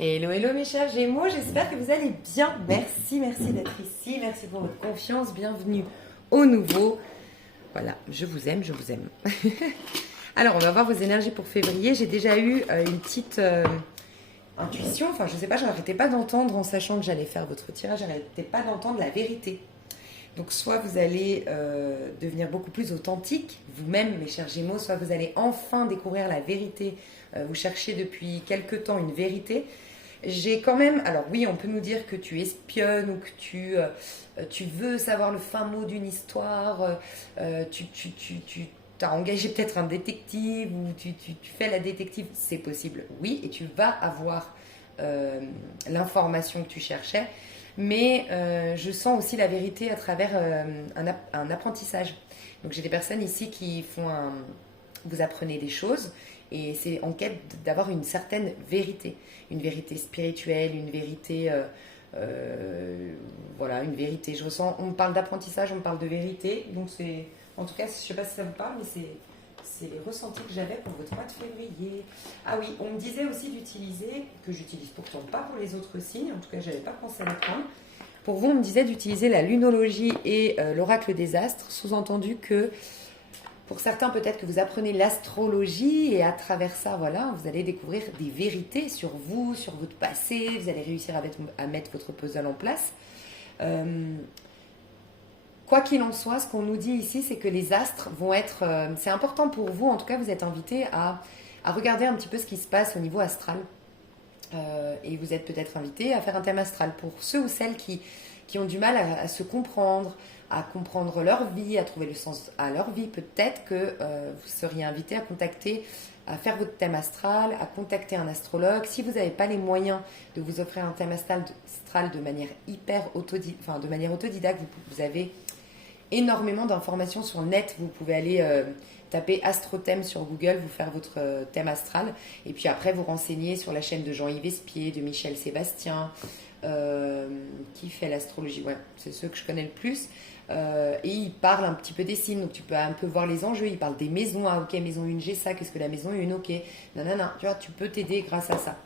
Hello, hello mes chers Gémeaux, j'espère que vous allez bien. Merci d'être ici, merci pour votre confiance, bienvenue au nouveau. Voilà, je vous aime, je vous aime. Alors, on va voir vos énergies pour février. J'ai déjà eu une petite intuition, enfin je sais pas, j'arrêtais pas d'entendre en sachant que j'allais faire votre tirage, j'arrêtais pas d'entendre la vérité. Donc soit vous allez devenir beaucoup plus authentique, vous-même mes chers Gémeaux, soit vous allez enfin découvrir la vérité. Vous cherchez depuis quelque temps une vérité. J'ai quand même, alors oui, on peut nous dire que tu espionnes ou que tu veux savoir le fin mot d'une histoire, tu as engagé peut-être un détective ou tu fais la détective, c'est possible, oui, et tu vas avoir l'information que tu cherchais, mais je sens aussi la vérité à travers un apprentissage. Donc j'ai des personnes ici qui font vous apprenez des choses et c'est en quête d'avoir une certaine vérité, une vérité spirituelle, une vérité, voilà, une vérité. Je ressens, on me parle d'apprentissage, on me parle de vérité, donc c'est, en tout cas, je sais pas si ça vous parle, mais c'est les ressentis que j'avais pour votre mois de février. Ah oui, on me disait aussi d'utiliser, que j'utilise pourtant pas pour les autres signes, en tout cas, j'avais pas pensé à le prendre. Pour vous, on me disait d'utiliser la lunologie et l'oracle des astres, sous-entendu que pour certains, peut-être que vous apprenez l'astrologie et à travers ça, voilà, vous allez découvrir des vérités sur vous, sur votre passé, vous allez réussir à mettre votre puzzle en place. Quoi qu'il en soit, ce qu'on nous dit ici, c'est que les astres vont être... c'est important pour vous, en tout cas, vous êtes invité à regarder un petit peu ce qui se passe au niveau astral. Et vous êtes peut-être invité à faire un thème astral. Pour ceux ou celles qui ont du mal à se comprendre, à comprendre leur vie, à trouver le sens à leur vie, peut-être que vous seriez invité à faire votre thème astral, à contacter un astrologue. Si vous n'avez pas les moyens de vous offrir un thème astral de manière de manière autodidacte, vous avez énormément d'informations sur le net. Vous pouvez aller taper astrothème sur Google, vous faire votre thème astral, et puis après vous renseigner sur la chaîne de Jean-Yves Espier, de Michel Sébastien, qui fait l'astrologie, ouais, c'est ceux que je connais le plus. Et il parle un petit peu des signes, donc tu peux un peu voir les enjeux. Il parle des maisons, ah ok, maison 1 j'ai ça, qu'est-ce que la maison 1, ok, nanana, tu vois, tu peux t'aider grâce à ça.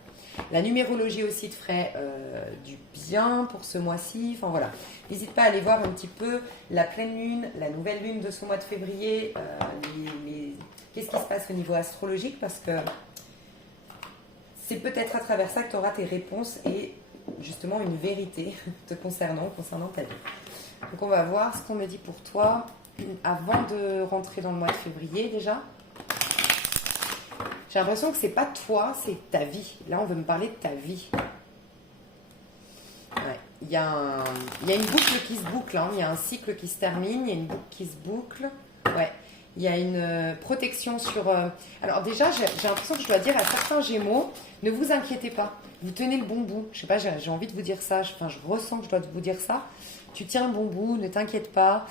La numérologie aussi te ferait du bien pour ce mois-ci, enfin voilà. N'hésite pas à aller voir un petit peu la pleine lune, la nouvelle lune de ce mois de février, qu'est-ce qui se passe au niveau astrologique, parce que c'est peut-être à travers ça que tu auras tes réponses et justement une vérité concernant ta vie. Donc on va voir ce qu'on me dit pour toi avant de rentrer dans le mois de février déjà. J'ai l'impression que c'est pas toi, c'est ta vie. Là on veut me parler de ta vie. Ouais. Il y a une boucle qui se boucle, hein. Il y a un cycle qui se termine, il y a une boucle qui se boucle. Ouais. Il y a une protection sur... Alors déjà, j'ai l'impression que je dois dire à certains Gémeaux, ne vous inquiétez pas, vous tenez le bon bout. Je sais pas, j'ai envie de vous dire ça, je ressens que je dois vous dire ça. Tu tiens le bon bout, ne t'inquiète pas,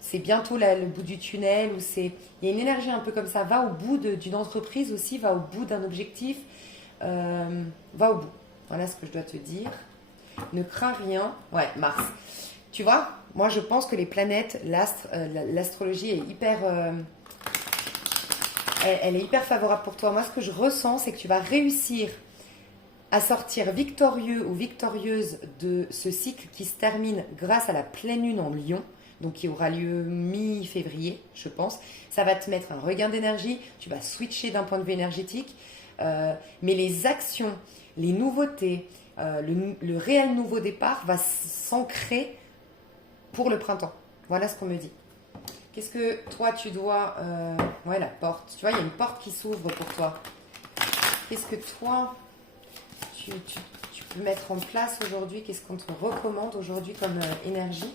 c'est bientôt le bout du tunnel, il y a une énergie un peu comme ça, va au bout d'une entreprise aussi, va au bout d'un objectif, va au bout. Voilà ce que je dois te dire. Ne crains rien. Ouais, Mars. Tu vois, moi je pense que les planètes, l'astrologie est hyper... elle est hyper favorable pour toi. Moi ce que je ressens, c'est que tu vas réussir à sortir victorieux ou victorieuse de ce cycle qui se termine grâce à la pleine lune en Lion, donc qui aura lieu mi-février, je pense. Ça va te mettre un regain d'énergie, tu vas switcher d'un point de vue énergétique, mais les actions, les nouveautés, le réel nouveau départ va s'ancrer pour le printemps. Voilà ce qu'on me dit. Qu'est-ce que toi tu dois... ouais, la porte. Tu vois, il y a une porte qui s'ouvre pour toi. Qu'est-ce que toi... Tu peux mettre en place aujourd'hui, qu'est-ce qu'on te recommande aujourd'hui comme énergie?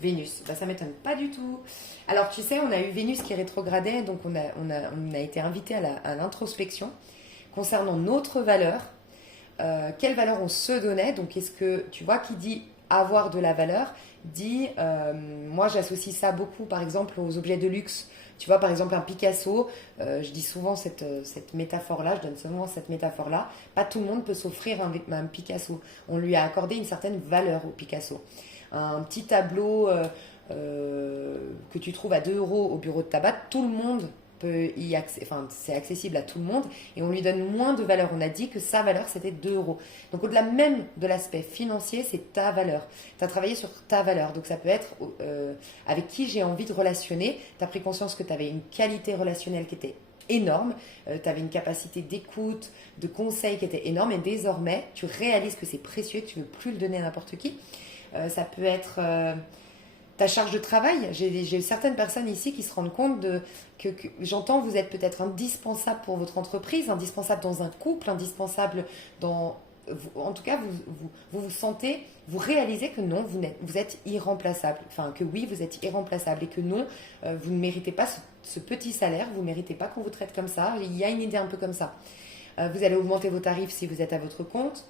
Vénus, ça ne m'étonne pas du tout. Alors tu sais, on a eu Vénus qui rétrogradait, donc on a été invité à l'introspection concernant notre valeur, quelle valeur on se donnait. Donc est-ce que, tu vois, qui dit avoir de la valeur, dit, moi j'associe ça beaucoup par exemple aux objets de luxe. Tu vois, par exemple, un Picasso, je dis souvent cette métaphore-là, je donne souvent cette métaphore-là. Pas tout le monde peut s'offrir un Picasso. On lui a accordé une certaine valeur au Picasso. Un petit tableau que tu trouves à 2 € au bureau de tabac, tout le monde enfin, c'est accessible à tout le monde et on lui donne moins de valeur. On a dit que sa valeur, c'était 2 euros. Donc, au-delà même de l'aspect financier, c'est ta valeur. Tu as travaillé sur ta valeur. Donc, ça peut être avec qui j'ai envie de relationner. Tu as pris conscience que tu avais une qualité relationnelle qui était énorme. Tu avais une capacité d'écoute, de conseil qui était énorme. Et désormais, tu réalises que c'est précieux, que tu ne veux plus le donner à n'importe qui. Ça peut être ta charge de travail. J'ai certaines personnes ici qui se rendent compte que j'entends, vous êtes peut-être indispensable pour votre entreprise, indispensable dans un couple, indispensable dans... En tout cas, vous sentez, vous réalisez que non, vous êtes irremplaçable. Enfin, que oui, vous êtes irremplaçable et que non, vous ne méritez pas ce petit salaire, vous ne méritez pas qu'on vous traite comme ça. Il y a une idée un peu comme ça. Vous allez augmenter vos tarifs si vous êtes à votre compte.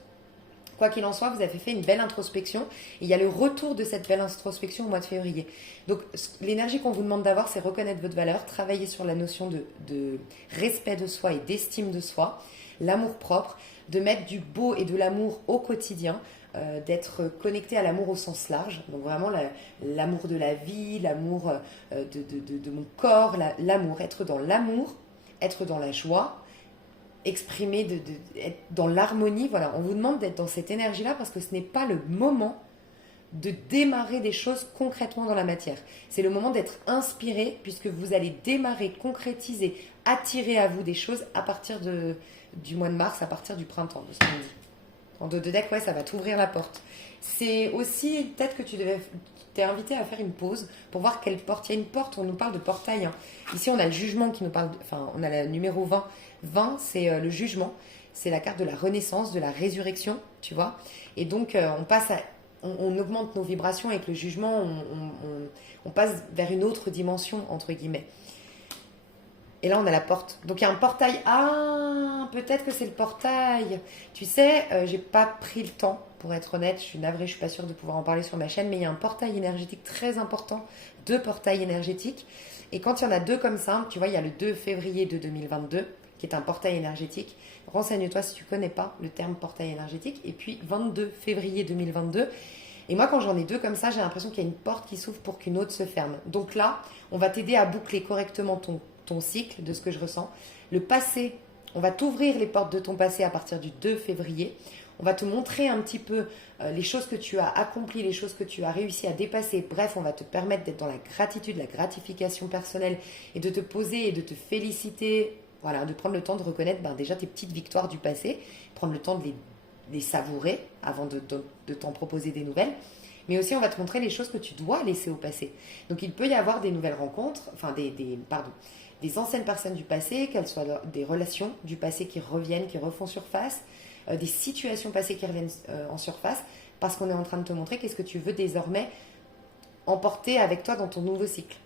Quoi qu'il en soit, vous avez fait une belle introspection et il y a le retour de cette belle introspection au mois de février. Donc, l'énergie qu'on vous demande d'avoir, c'est reconnaître votre valeur, travailler sur la notion de respect de soi et d'estime de soi, l'amour propre, de mettre du beau et de l'amour au quotidien, d'être connecté à l'amour au sens large. Donc, vraiment, l'amour de la vie, l'amour de mon corps, l'amour, être dans la joie, exprimer, être dans l'harmonie. Voilà, on vous demande d'être dans cette énergie-là parce que ce n'est pas le moment de démarrer des choses concrètement dans la matière. C'est le moment d'être inspiré puisque vous allez démarrer, concrétiser, attirer à vous des choses à partir du mois de mars, à partir du printemps, de ce qu'on dit. En dos de deck, ouais, ça va t'ouvrir la porte. C'est aussi, peut-être que tu t'es invité à faire une pause pour voir quelle porte. Il y a une porte, on nous parle de portail. Hein. Ici, on a le jugement qui nous parle, enfin, on a le numéro 20. 20, c'est le jugement. C'est la carte de la renaissance, de la résurrection, tu vois. Et donc, on augmente nos vibrations avec le jugement, on passe vers une autre dimension, entre guillemets. Et là, on a la porte. Donc, il y a un portail. Ah, peut-être que c'est le portail. Tu sais, j'ai pas pris le temps, pour être honnête. Je suis navrée, je suis pas sûre de pouvoir en parler sur ma chaîne. Mais il y a un portail énergétique très important. 2 portails énergétiques. Et quand il y en a 2 comme ça, tu vois, il y a le 2 février de 2022, qui est un portail énergétique. Renseigne-toi si tu ne connais pas le terme portail énergétique. Et puis, 22 février 2022. Et moi, quand j'en ai 2 comme ça, j'ai l'impression qu'il y a une porte qui s'ouvre pour qu'une autre se ferme. Donc là, on va t'aider à boucler correctement ton cycle, de ce que je ressens. Le passé, on va t'ouvrir les portes de ton passé à partir du 2 février. On va te montrer un petit peu les choses que tu as accomplies, les choses que tu as réussi à dépasser. Bref, on va te permettre d'être dans la gratitude, la gratification personnelle et de te poser et de te féliciter. Voilà, de prendre le temps de reconnaître déjà tes petites victoires du passé, prendre le temps de les savourer avant de t'en proposer des nouvelles. Mais aussi, on va te montrer les choses que tu dois laisser au passé. Donc, il peut y avoir des nouvelles rencontres, enfin des anciennes personnes du passé, qu'elles soient des relations du passé qui reviennent, qui refont surface, des situations passées qui reviennent en surface, parce qu'on est en train de te montrer qu'est-ce que tu veux désormais emporter avec toi dans ton nouveau cycle.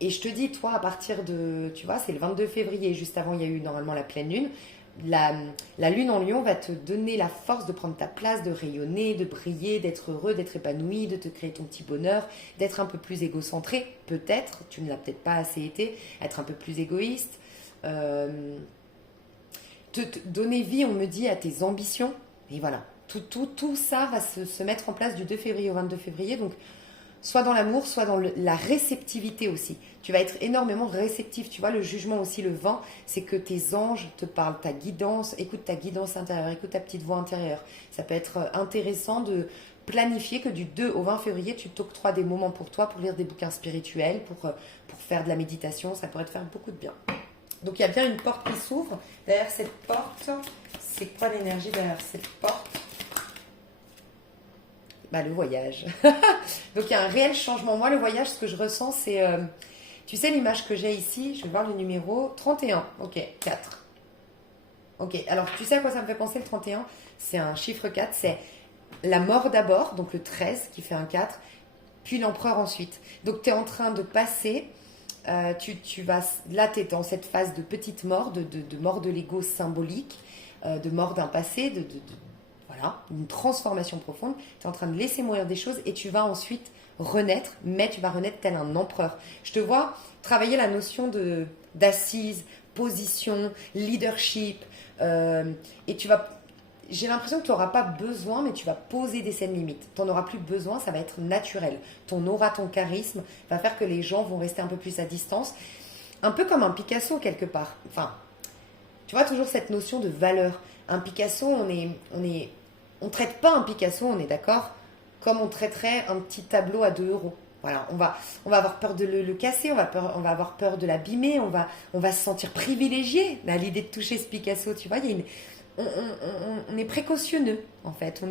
Et je te dis, toi, à partir de, tu vois, c'est le 22 février, juste avant, il y a eu normalement la pleine lune. La lune en lion va te donner la force de prendre ta place, de rayonner, de briller, d'être heureux, d'être épanoui, de te créer ton petit bonheur, d'être un peu plus égocentré, peut-être, tu ne l'as peut-être pas assez été, être un peu plus égoïste, te donner vie, on me dit, à tes ambitions. Et voilà, tout ça va se mettre en place du 2 février au 22 février, donc soit dans l'amour, soit dans la réceptivité aussi. Tu vas être énormément réceptif. Tu vois, le jugement aussi, le vent, c'est que tes anges te parlent, ta guidance, écoute ta guidance intérieure, écoute ta petite voix intérieure. Ça peut être intéressant de planifier que du 2 au 20 février, tu t'octroies des moments pour toi, pour lire des bouquins spirituels, pour faire de la méditation. Ça pourrait te faire beaucoup de bien. Donc, il y a bien une porte qui s'ouvre. Derrière cette porte, c'est quoi l'énergie derrière cette porte ? Le voyage. Donc, il y a un réel changement. Moi, le voyage, ce que je ressens, c'est... tu sais, l'image que j'ai ici, je vais voir le numéro 31. Ok, 4. Ok, alors, tu sais à quoi ça me fait penser, le 31 ? C'est un chiffre 4. C'est la mort d'abord, donc le 13 qui fait un 4, puis l'empereur ensuite. Donc, tu es en train de passer... là, tu es dans cette phase de petite mort, de mort de l'ego symbolique, de mort d'un passé, voilà, une transformation profonde. Tu es en train de laisser mourir des choses et tu vas ensuite renaître, mais tu vas renaître tel un empereur. Je te vois travailler la notion d'assise, position, leadership, et j'ai l'impression que tu n'auras pas besoin, mais tu vas poser des scènes limites. Tu n'en auras plus besoin, ça va être naturel. Ton aura, ton charisme va faire que les gens vont rester un peu plus à distance. Un peu comme un Picasso quelque part. Enfin, tu vois, toujours cette notion de valeur. Un Picasso, on traite pas un Picasso, on est d'accord, comme on traiterait un petit tableau à 2 euros. Voilà, on va avoir peur de le casser, on va avoir peur de l'abîmer, on va se sentir privilégié à l'idée de toucher ce Picasso. Tu vois, il y a une, on est précautionneux en fait.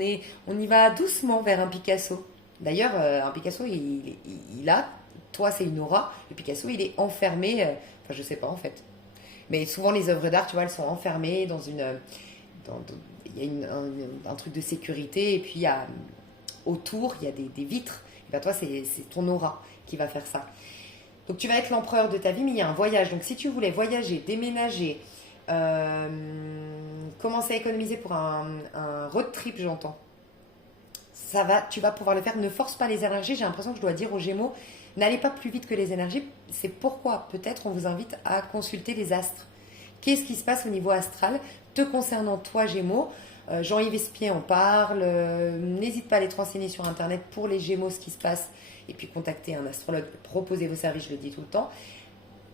On y va doucement vers un Picasso. D'ailleurs, un Picasso, il a, toi c'est une aura, le Picasso il est enfermé, enfin je sais pas en fait. Mais souvent les œuvres d'art, tu vois, elles sont enfermées dans une, il y a un truc de sécurité et puis il y a autour, il y a des vitres. Et ben toi, c'est ton aura qui va faire ça. Donc tu vas être l'empereur de ta vie, mais il y a un voyage. Donc si tu voulais voyager, déménager, euh, commencer à économiser pour un road trip, j'entends. Ça va, tu vas pouvoir le faire. Ne force pas les énergies. J'ai l'impression que je dois dire aux Gémeaux, n'allez pas plus vite que les énergies. C'est pourquoi peut-être on vous invite à consulter les astres. Qu'est-ce qui se passe au niveau astral te concernant toi Gémeaux? Jean-Yves Espier en parle. N'hésite pas à aller te renseigner sur internet pour les Gémeaux ce qui se passe et puis contacter un astrologue, proposer vos services, je le dis tout le temps.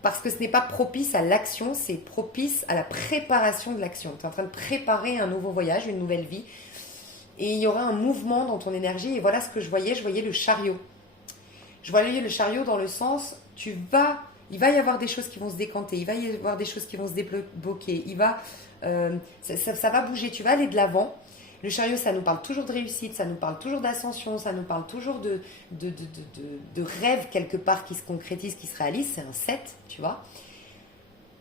Parce que ce n'est pas propice à l'action, c'est propice à la préparation de l'action. Tu es en train de préparer un nouveau voyage, une nouvelle vie. Et il y aura un mouvement dans ton énergie. Et voilà ce que je voyais le chariot. Je voyais le chariot dans le sens, il va y avoir des choses qui vont se décanter, il va y avoir des choses qui vont se débloquer, ça va bouger, tu vas aller de l'avant. Le chariot, ça nous parle toujours de réussite, ça nous parle toujours d'ascension, ça nous parle toujours de rêve quelque part qui se concrétise, qui se réalise. C'est un 7, tu vois.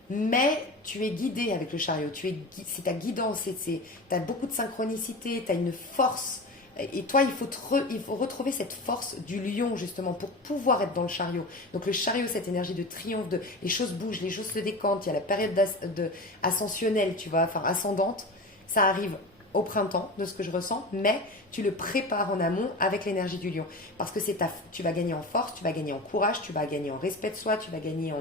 Mais tu es guidé avec le chariot, c'est ta guidance, tu as beaucoup de synchronicité, tu as une force. Et toi, il faut retrouver cette force du lion, justement, pour pouvoir être dans le chariot. Donc le chariot, cette énergie de triomphe, les choses bougent, les choses se décantent, il y a la période ascensionnelle, tu vois, enfin ascendante. Ça arrive au printemps, de ce que je ressens, mais tu le prépares en amont avec l'énergie du lion. Parce que tu vas gagner en force, tu vas gagner en courage, tu vas gagner en respect de soi, tu vas gagner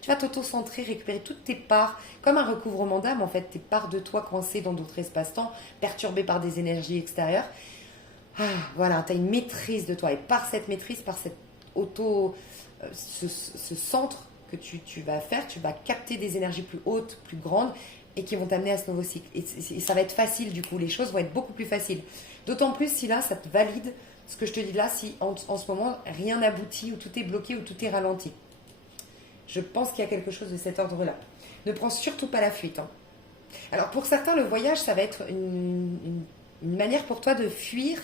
tu vas t'auto-centrer, récupérer toutes tes parts, comme un recouvrement d'âme, en fait, tes parts de toi coincées dans d'autres espaces-temps, perturbées par des énergies extérieures. Ah, voilà, tu as une maîtrise de toi. Et par cette maîtrise, par cette ce centre que tu vas faire, tu vas capter des énergies plus hautes, plus grandes, et qui vont t'amener à ce nouveau cycle. Et ça va être facile, du coup, les choses vont être beaucoup plus faciles. D'autant plus si là, ça te valide ce que je te dis là, si en ce moment, rien n'aboutit, ou tout est bloqué, ou tout est ralenti. Je pense qu'il y a quelque chose de cet ordre-là. Ne prends surtout pas la fuite. Hein. Alors, pour certains, le voyage, ça va être une manière pour toi de fuir,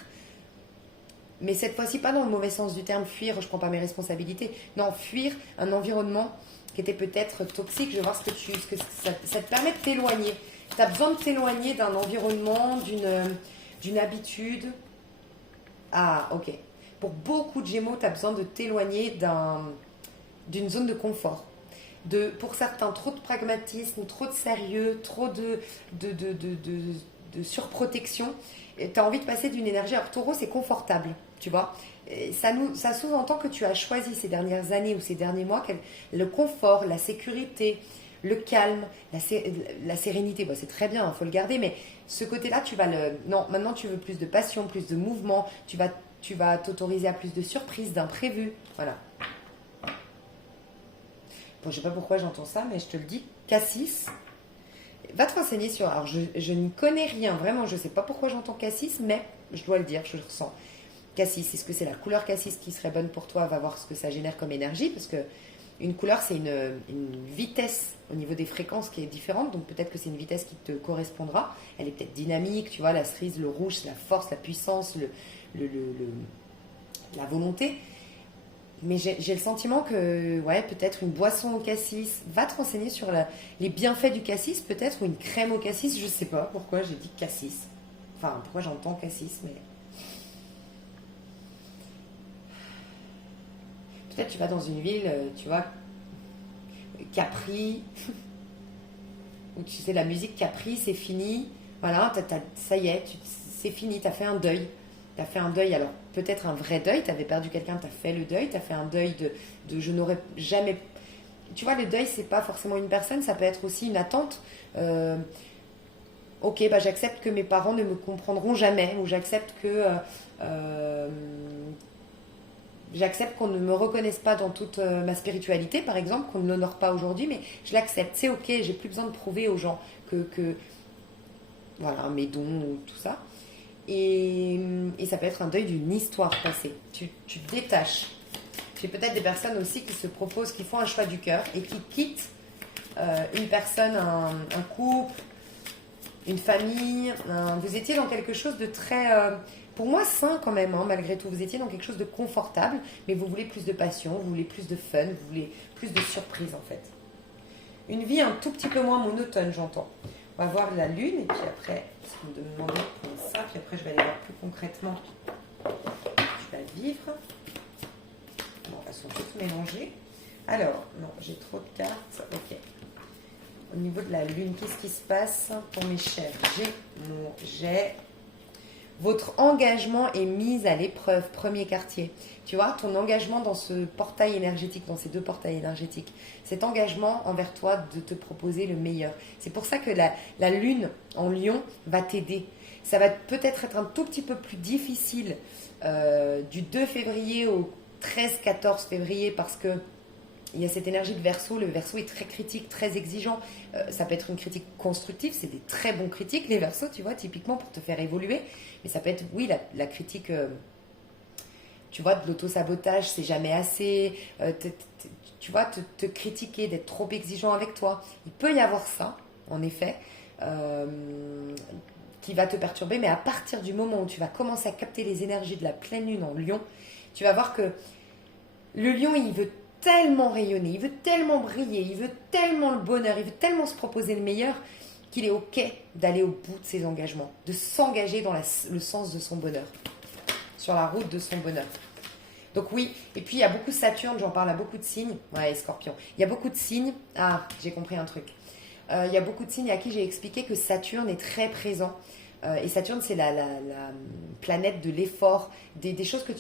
mais cette fois-ci, pas dans le mauvais sens du terme, fuir, je prends pas mes responsabilités. Non, fuir un environnement qui était peut-être toxique. Je vais voir ce que ça te permet de t'éloigner. Tu as besoin de t'éloigner d'un environnement, d'une habitude. Ah, ok. Pour beaucoup de Gémeaux, tu as besoin de t'éloigner d'une zone de confort. Pour certains, trop de pragmatisme, trop de sérieux, trop de surprotection. Tu as envie de passer d'une énergie. Alors, taureau, c'est confortable, tu vois. Et ça sous-entend que tu as choisi ces dernières années ou ces derniers mois le confort, la sécurité, le calme, la sérénité. Bon, c'est très bien, il faut le garder, mais ce côté-là, non, maintenant tu veux plus de passion, plus de mouvement, tu vas t'autoriser à plus de surprises, d'imprévus. Voilà. Bon, je sais pas pourquoi j'entends ça, mais je te le dis. Cassis, va te renseigner sur. Alors, je n'y connais rien, vraiment, je sais pas pourquoi j'entends cassis, mais je dois le dire, je le ressens. Cassis, est-ce que c'est la couleur cassis qui serait bonne pour toi? Va voir ce que ça génère comme énergie, parce que une couleur, c'est une vitesse au niveau des fréquences qui est différente, donc peut-être que c'est une vitesse qui te correspondra. Elle est peut-être dynamique, tu vois, la cerise, le rouge, c'est la force, la puissance, la volonté. Mais j'ai le sentiment que, ouais, peut-être une boisson au cassis. Va te renseigner sur les bienfaits du cassis, peut-être, ou une crème au cassis. Je sais pas pourquoi j'ai dit cassis. Enfin, pourquoi j'entends cassis, mais. Peut-être tu vas dans une ville, tu vois, Capri, où tu sais, la musique Capri, c'est fini. Voilà, ça y est, c'est fini, tu as fait un deuil. Tu as fait un deuil, alors peut-être un vrai deuil, tu avais perdu quelqu'un, tu as fait le deuil, tu as fait un deuil de je n'aurais jamais. Tu vois, le deuil, c'est pas forcément une personne, ça peut être aussi une attente. Ok, bah, j'accepte que mes parents ne me comprendront jamais, ou j'accepte que J'accepte qu'on ne me reconnaisse pas dans toute ma spiritualité, par exemple, qu'on ne l'honore pas aujourd'hui, mais je l'accepte. C'est ok, j'ai plus besoin de prouver aux gens que voilà, mes dons, tout ça. Et ça peut être un deuil d'une histoire passée. Tu te détaches. J'ai peut-être des personnes aussi qui se proposent, qui font un choix du cœur et qui quittent une personne, un couple, une famille. Vous étiez dans quelque chose de très, pour moi, sain quand même, hein, malgré tout. Vous étiez dans quelque chose de confortable, mais vous voulez plus de passion, vous voulez plus de fun, vous voulez plus de surprise en fait. Une vie un tout petit peu moins monotone, j'entends. On va voir la lune et puis après, parce qu'on me demandait de prendre ça, puis après je vais aller voir plus concrètement. Je vais vivre. Bon, elles sont toutes mélangées. Alors, non, j'ai trop de cartes. Ok. Au niveau de la lune, qu'est-ce qui se passe pour mes chers J'ai. Votre engagement est mis à l'épreuve, premier quartier. Tu vois, ton engagement dans ce portail énergétique, dans ces deux portails énergétiques, cet engagement envers toi de te proposer le meilleur. C'est pour ça que la lune en lion va t'aider. Ça va peut-être être un tout petit peu plus difficile du 2 février au 13-14 février parce que il y a cette énergie de Verseau. Le Verseau est très critique, très exigeant. Ça peut être une critique constructive, c'est des très bons critiques, les Verseaux, tu vois, typiquement pour te faire évoluer. Mais ça peut être, oui, la critique, tu vois, de l'auto-sabotage, c'est jamais assez. Tu vois, te critiquer, d'être trop exigeant avec toi. Il peut y avoir ça, en effet, qui va te perturber. Mais à partir du moment où tu vas commencer à capter les énergies de la pleine lune en Lion, tu vas voir que le Lion, il veut tellement rayonner, il veut tellement briller, il veut tellement le bonheur, il veut tellement se proposer le meilleur qu'il est ok d'aller au bout de ses engagements, de s'engager dans le sens de son bonheur, sur la route de son bonheur. Donc oui, et puis il y a beaucoup de Saturne, j'en parle à beaucoup de signes, ouais, Scorpion, il y a beaucoup de signes, j'ai compris un truc, il y a beaucoup de signes à qui j'ai expliqué que Saturne est très présent, et Saturne c'est la planète de l'effort, des choses que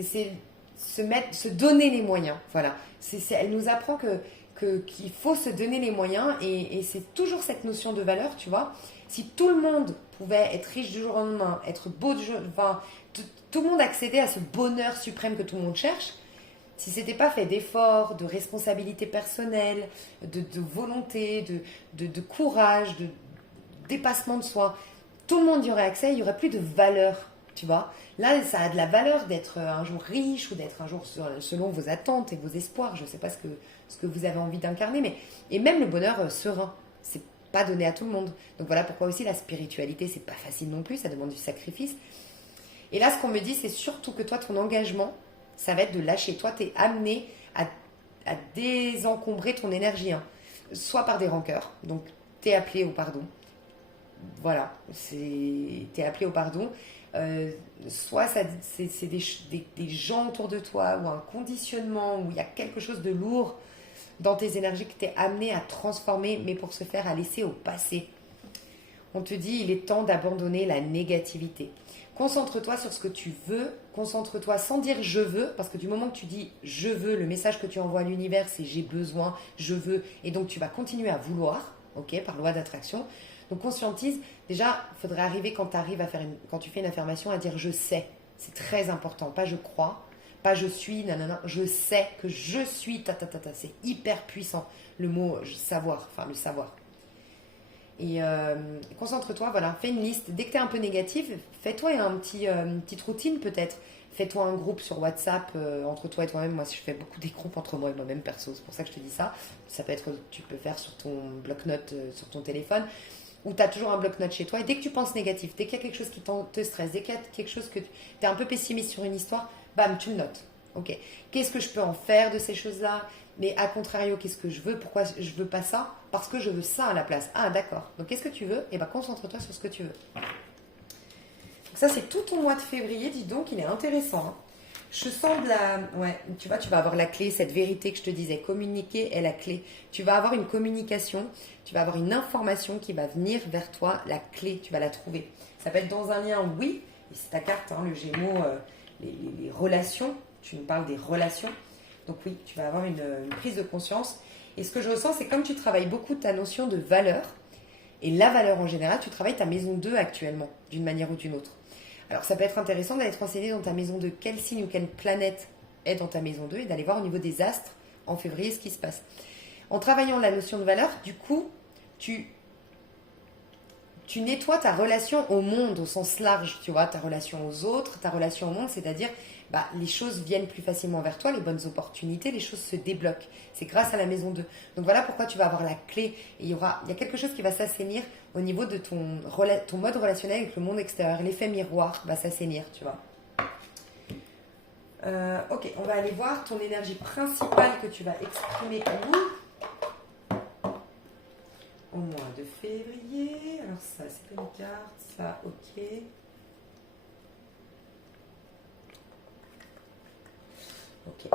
c'est se donner les moyens. Voilà. Elle nous apprend qu'il faut se donner les moyens et c'est toujours cette notion de valeur, tu vois. Si tout le monde pouvait être riche du jour au lendemain, être beau du jour, enfin, tout le monde accédait à ce bonheur suprême que tout le monde cherche, si c'était pas fait d'efforts, de responsabilité personnelle, de volonté, de courage, de dépassement de soi, tout le monde y aurait accès, il y aurait plus de valeur. Tu vois, là, ça a de la valeur d'être un jour riche ou d'être un jour selon vos attentes et vos espoirs. Je ne sais pas ce que vous avez envie d'incarner, mais et même le bonheur serein, c'est pas donné à tout le monde. Donc voilà pourquoi aussi la spiritualité, c'est pas facile non plus, ça demande du sacrifice. Et là, ce qu'on me dit, c'est surtout que toi, ton engagement, ça va être de lâcher. Toi, tu es amené à désencombrer ton énergie, hein. Soit par des rancœurs, donc tu es appelé au pardon. Voilà, tu es appelé au pardon. Soit c'est des gens autour de toi ou un conditionnement où il y a quelque chose de lourd dans tes énergies que tu es amené à transformer, mais pour ce faire à laisser au passé. On te dit il est temps d'abandonner la négativité. Concentre-toi sur ce que tu veux, concentre-toi sans dire je veux, parce que du moment que tu dis je veux, le message que tu envoies à l'univers c'est j'ai besoin, je veux, et donc tu vas continuer à vouloir, ok, par loi d'attraction. Donc conscientise, déjà, il faudrait arriver quand tu fais une affirmation à dire je sais. C'est très important, pas je crois, pas je suis, nanana, je sais que je suis, c'est hyper puissant, le mot savoir, enfin le savoir. Et concentre-toi, voilà, fais une liste. Dès que tu es un peu négatif, fais-toi une petite routine peut-être. Fais-toi un groupe sur WhatsApp entre toi et toi-même. Moi, je fais beaucoup des groupes entre moi et moi-même perso, c'est pour ça que je te dis ça. Ça peut être, tu peux faire sur ton bloc-notes, sur ton téléphone. Ou tu as toujours un bloc-notes chez toi, et dès que tu penses négatif, dès qu'il y a quelque chose qui te stresse, dès qu'il y a quelque chose que tu es un peu pessimiste sur une histoire, bam, tu le notes. Ok. Qu'est-ce que je peux en faire de ces choses-là? Mais à contrario, qu'est-ce que je veux? Pourquoi je veux pas ça? Parce que je veux ça à la place. Ah, d'accord. Donc, qu'est-ce que tu veux? Eh bien, concentre-toi sur ce que tu veux. Donc, ça, c'est tout ton mois de février. Dis donc, il est intéressant, hein. Je sens de la... Ouais, tu vois, tu vas avoir la clé, cette vérité que je te disais. Communiquer est la clé. Tu vas avoir une communication, tu vas avoir une information qui va venir vers toi, la clé, tu vas la trouver. Ça peut être dans un lien, oui, et c'est ta carte, hein, le Gémeaux, les relations. Tu nous parles des relations. Donc oui, tu vas avoir une prise de conscience. Et ce que je ressens, c'est comme tu travailles beaucoup ta notion de valeur, et la valeur en général, tu travailles ta maison 2 actuellement, d'une manière ou d'une autre. Alors ça peut être intéressant d'aller te renseigner dans ta maison 2 quel signe ou quelle planète est dans ta maison 2 et d'aller voir au niveau des astres en février ce qui se passe. En travaillant la notion de valeur, du coup, tu nettoies ta relation au monde au sens large, tu vois, ta relation aux autres, ta relation au monde, c'est-à-dire les choses viennent plus facilement vers toi, les bonnes opportunités, les choses se débloquent. C'est grâce à la maison 2. Donc voilà pourquoi tu vas avoir la clé. Et il y a quelque chose qui va s'assainir au niveau de ton mode relationnel avec le monde extérieur. L'effet miroir va s'assainir, tu vois. Ok, on va aller voir ton énergie principale que tu vas exprimer au mois de février. Alors ça, c'est pas une carte, ça, ok. Ok.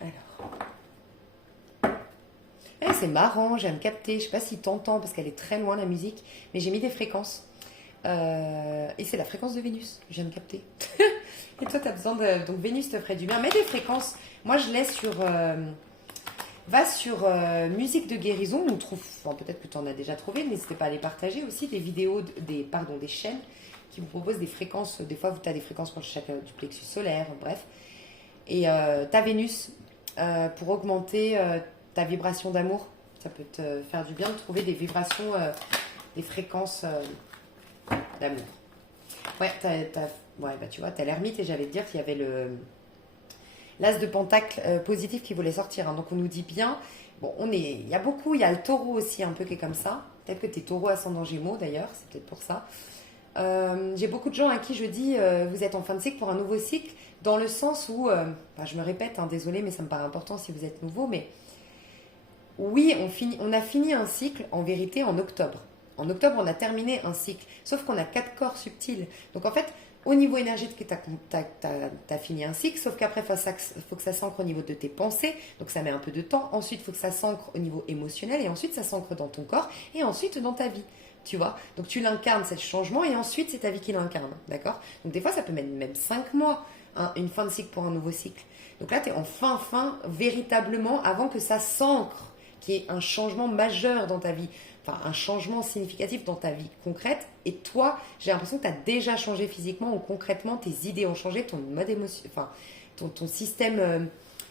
Alors. C'est marrant, j'aime capter. Je sais pas si t'entends parce qu'elle est très loin la musique, mais j'ai mis des fréquences. Et c'est la fréquence de Vénus, je viens de capter. Et toi, tu as besoin de. Donc Vénus te ferait du bien. Mets des fréquences. Moi, je laisse sur. Va sur musique de guérison. On trouve. Enfin, peut-être que tu en as déjà trouvé, n'hésitez pas à les partager aussi. Des vidéos, des chaînes qui vous proposent des fréquences. Des fois, tu as des fréquences pour chaque du plexus solaire, bref. Et ta Vénus, pour augmenter ta vibration d'amour, ça peut te faire du bien de trouver des vibrations, des fréquences d'amour. Ouais, tu vois, t'as l'ermite et j'allais te dire qu'il y avait l'as de pentacle positif qui voulait sortir. Hein. Donc on nous dit bien, bon, il y a le taureau aussi un peu qui est comme ça. Peut-être que t'es taureau ascendant gémeaux d'ailleurs, c'est peut-être pour ça. J'ai beaucoup de gens à qui je dis vous êtes en fin de cycle pour un nouveau cycle, dans le sens où, je me répète, hein, désolé, mais ça me paraît important si vous êtes nouveau, mais oui, on a fini un cycle en vérité en octobre. En octobre, on a terminé un cycle, sauf qu'on a 4 corps subtils. Donc en fait, au niveau énergétique, tu as fini un cycle, sauf qu'après, il faut que ça s'ancre au niveau de tes pensées, donc ça met un peu de temps. Ensuite, il faut que ça s'ancre au niveau émotionnel, et ensuite, ça s'ancre dans ton corps, et ensuite dans ta vie. Tu vois, donc tu l'incarnes, ce changement, et ensuite c'est ta vie qui l'incarne, d'accord? Donc des fois ça peut mettre même 5 mois, hein, une fin de cycle pour un nouveau cycle. Donc là tu es en fin, véritablement, avant que ça s'ancre, qu'il y ait un changement majeur dans ta vie, enfin un changement significatif dans ta vie concrète. Et toi, j'ai l'impression que tu as déjà changé physiquement ou concrètement, tes idées ont changé, ton mode ton système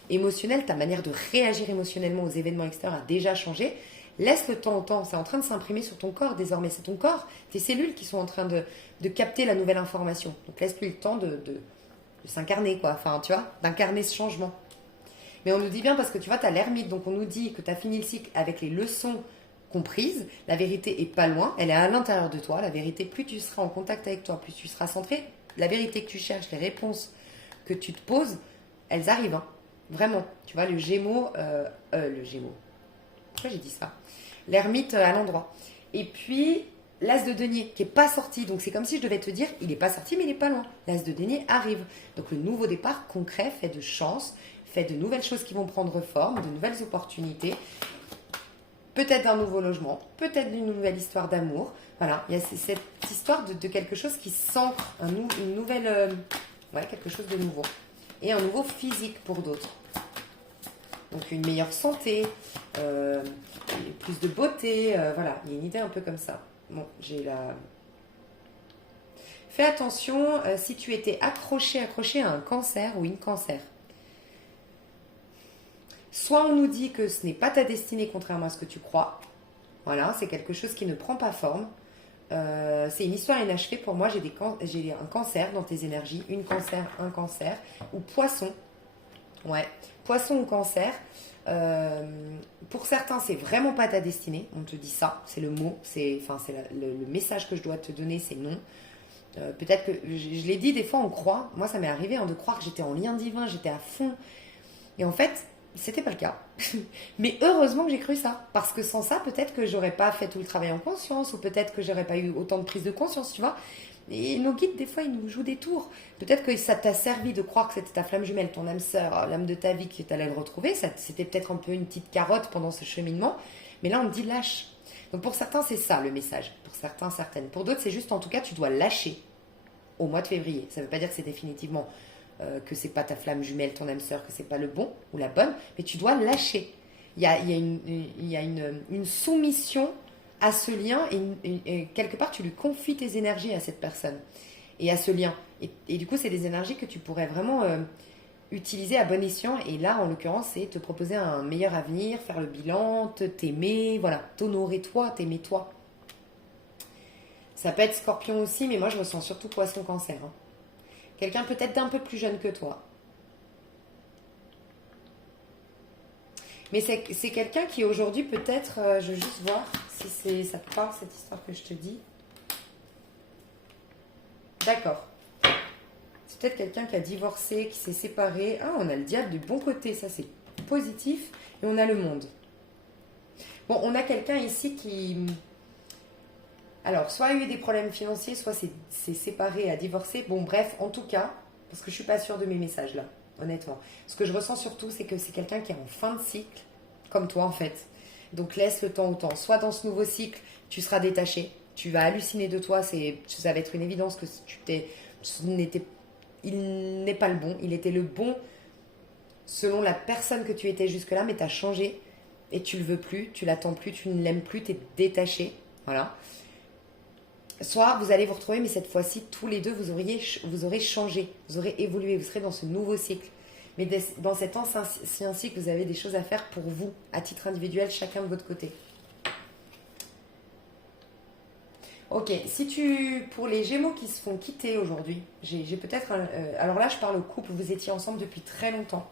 émotionnel, ta manière de réagir émotionnellement aux événements extérieurs a déjà changé. Laisse le temps au temps, c'est en train de s'imprimer sur ton corps désormais, c'est ton corps, tes cellules qui sont en train de capter la nouvelle information. Donc laisse-lui le temps de s'incarner, quoi, enfin tu vois, d'incarner ce changement. Mais on nous dit bien parce que tu vois, tu as l'ermite, donc on nous dit que tu as fini le cycle avec les leçons comprises, la vérité est pas loin, elle est à l'intérieur de toi, la vérité, plus tu seras en contact avec toi, plus tu seras centré, la vérité que tu cherches, les réponses que tu te poses, elles arrivent, hein. Vraiment. Tu vois, le Gémeaux, pourquoi j'ai dit ça? L'ermite à l'endroit. Et puis, l'as de denier qui n'est pas sorti. Donc, c'est comme si je devais te dire, il n'est pas sorti, mais il n'est pas loin. L'as de denier arrive. Donc, le nouveau départ concret fait de chance, fait de nouvelles choses qui vont prendre forme, de nouvelles opportunités. Peut-être d'un nouveau logement, peut-être d'une nouvelle histoire d'amour. Voilà, il y a cette histoire de quelque chose qui s'ancre, une nouvelle... quelque chose de nouveau. Et un nouveau physique pour d'autres. Donc une meilleure santé, plus de beauté, voilà, il y a une idée un peu comme ça. Bon, j'ai la... Fais attention si tu étais accroché à un cancer ou une cancer. Soit on nous dit que ce n'est pas ta destinée contrairement à ce que tu crois. Voilà, c'est quelque chose qui ne prend pas forme. C'est une histoire inachevée. Pour moi, j'ai un cancer dans tes énergies, un cancer, ou poisson. Ouais, poisson ou cancer. Pour certains, c'est vraiment pas ta destinée. On te dit ça, c'est le mot, le message que je dois te donner, c'est non. Peut-être que je l'ai dit, des fois on croit. Moi, ça m'est arrivé de croire que j'étais en lien divin, j'étais à fond. Et en fait, c'était pas le cas. Mais heureusement que j'ai cru ça, parce que sans ça, peut-être que j'aurais pas fait tout le travail en conscience, ou peut-être que j'aurais pas eu autant de prise de conscience, tu vois. Et nos guides, des fois, ils nous jouent des tours. Peut-être que ça t'a servi de croire que c'était ta flamme jumelle, ton âme sœur, l'âme de ta vie qui t'allait le retrouver. C'était peut-être un peu une petite carotte pendant ce cheminement. Mais là, on te dit lâche. Donc pour certains, c'est ça le message. Pour certains, certaines. Pour d'autres, c'est juste, en tout cas, tu dois lâcher au mois de février. Ça ne veut pas dire que c'est définitivement que c'est pas ta flamme jumelle, ton âme sœur, que c'est pas le bon ou la bonne. Mais tu dois lâcher. Il y a une soumission à ce lien et quelque part tu lui confies tes énergies à cette personne et à ce lien. Et du coup, c'est des énergies que tu pourrais vraiment utiliser à bon escient. Et là, en l'occurrence, c'est te proposer un meilleur avenir, faire le bilan, t'aimer, voilà, t'honorer toi, t'aimer toi. Ça peut être Scorpion aussi, mais moi, je ressens surtout Poisson Cancer. Hein. Quelqu'un peut-être d'un peu plus jeune que toi. Mais c'est quelqu'un qui aujourd'hui peut-être, je veux juste voir si ça te parle cette histoire que je te dis. D'accord. C'est peut-être quelqu'un qui a divorcé, qui s'est séparé. Ah, on a le diable du bon côté, ça c'est positif. Et on a le monde. Bon, on a quelqu'un ici qui... Alors, soit a eu des problèmes financiers, soit s'est séparé, a divorcé. Bon, bref, en tout cas, parce que je suis pas sûre de mes messages là, honnêtement. Ce que je ressens surtout, c'est que c'est quelqu'un qui est en fin de cycle, comme toi en fait. Donc laisse le temps au temps. Soit dans ce nouveau cycle, tu seras détaché, tu vas halluciner de toi, ça va être une évidence que il n'est pas le bon, il était le bon selon la personne que tu étais jusque-là, mais tu as changé et tu le veux plus, tu l'attends plus, tu ne l'aimes plus, tu es détaché. Voilà. Soit vous allez vous retrouver, mais cette fois-ci, tous les deux, vous aurez changé, vous aurez évolué, vous serez dans ce nouveau cycle. Mais dans cet ancien cycle, vous avez des choses à faire pour vous, à titre individuel, chacun de votre côté. Ok, pour les Gémeaux qui se font quitter aujourd'hui, j'ai peut-être alors là, je parle au couple, vous étiez ensemble depuis très longtemps.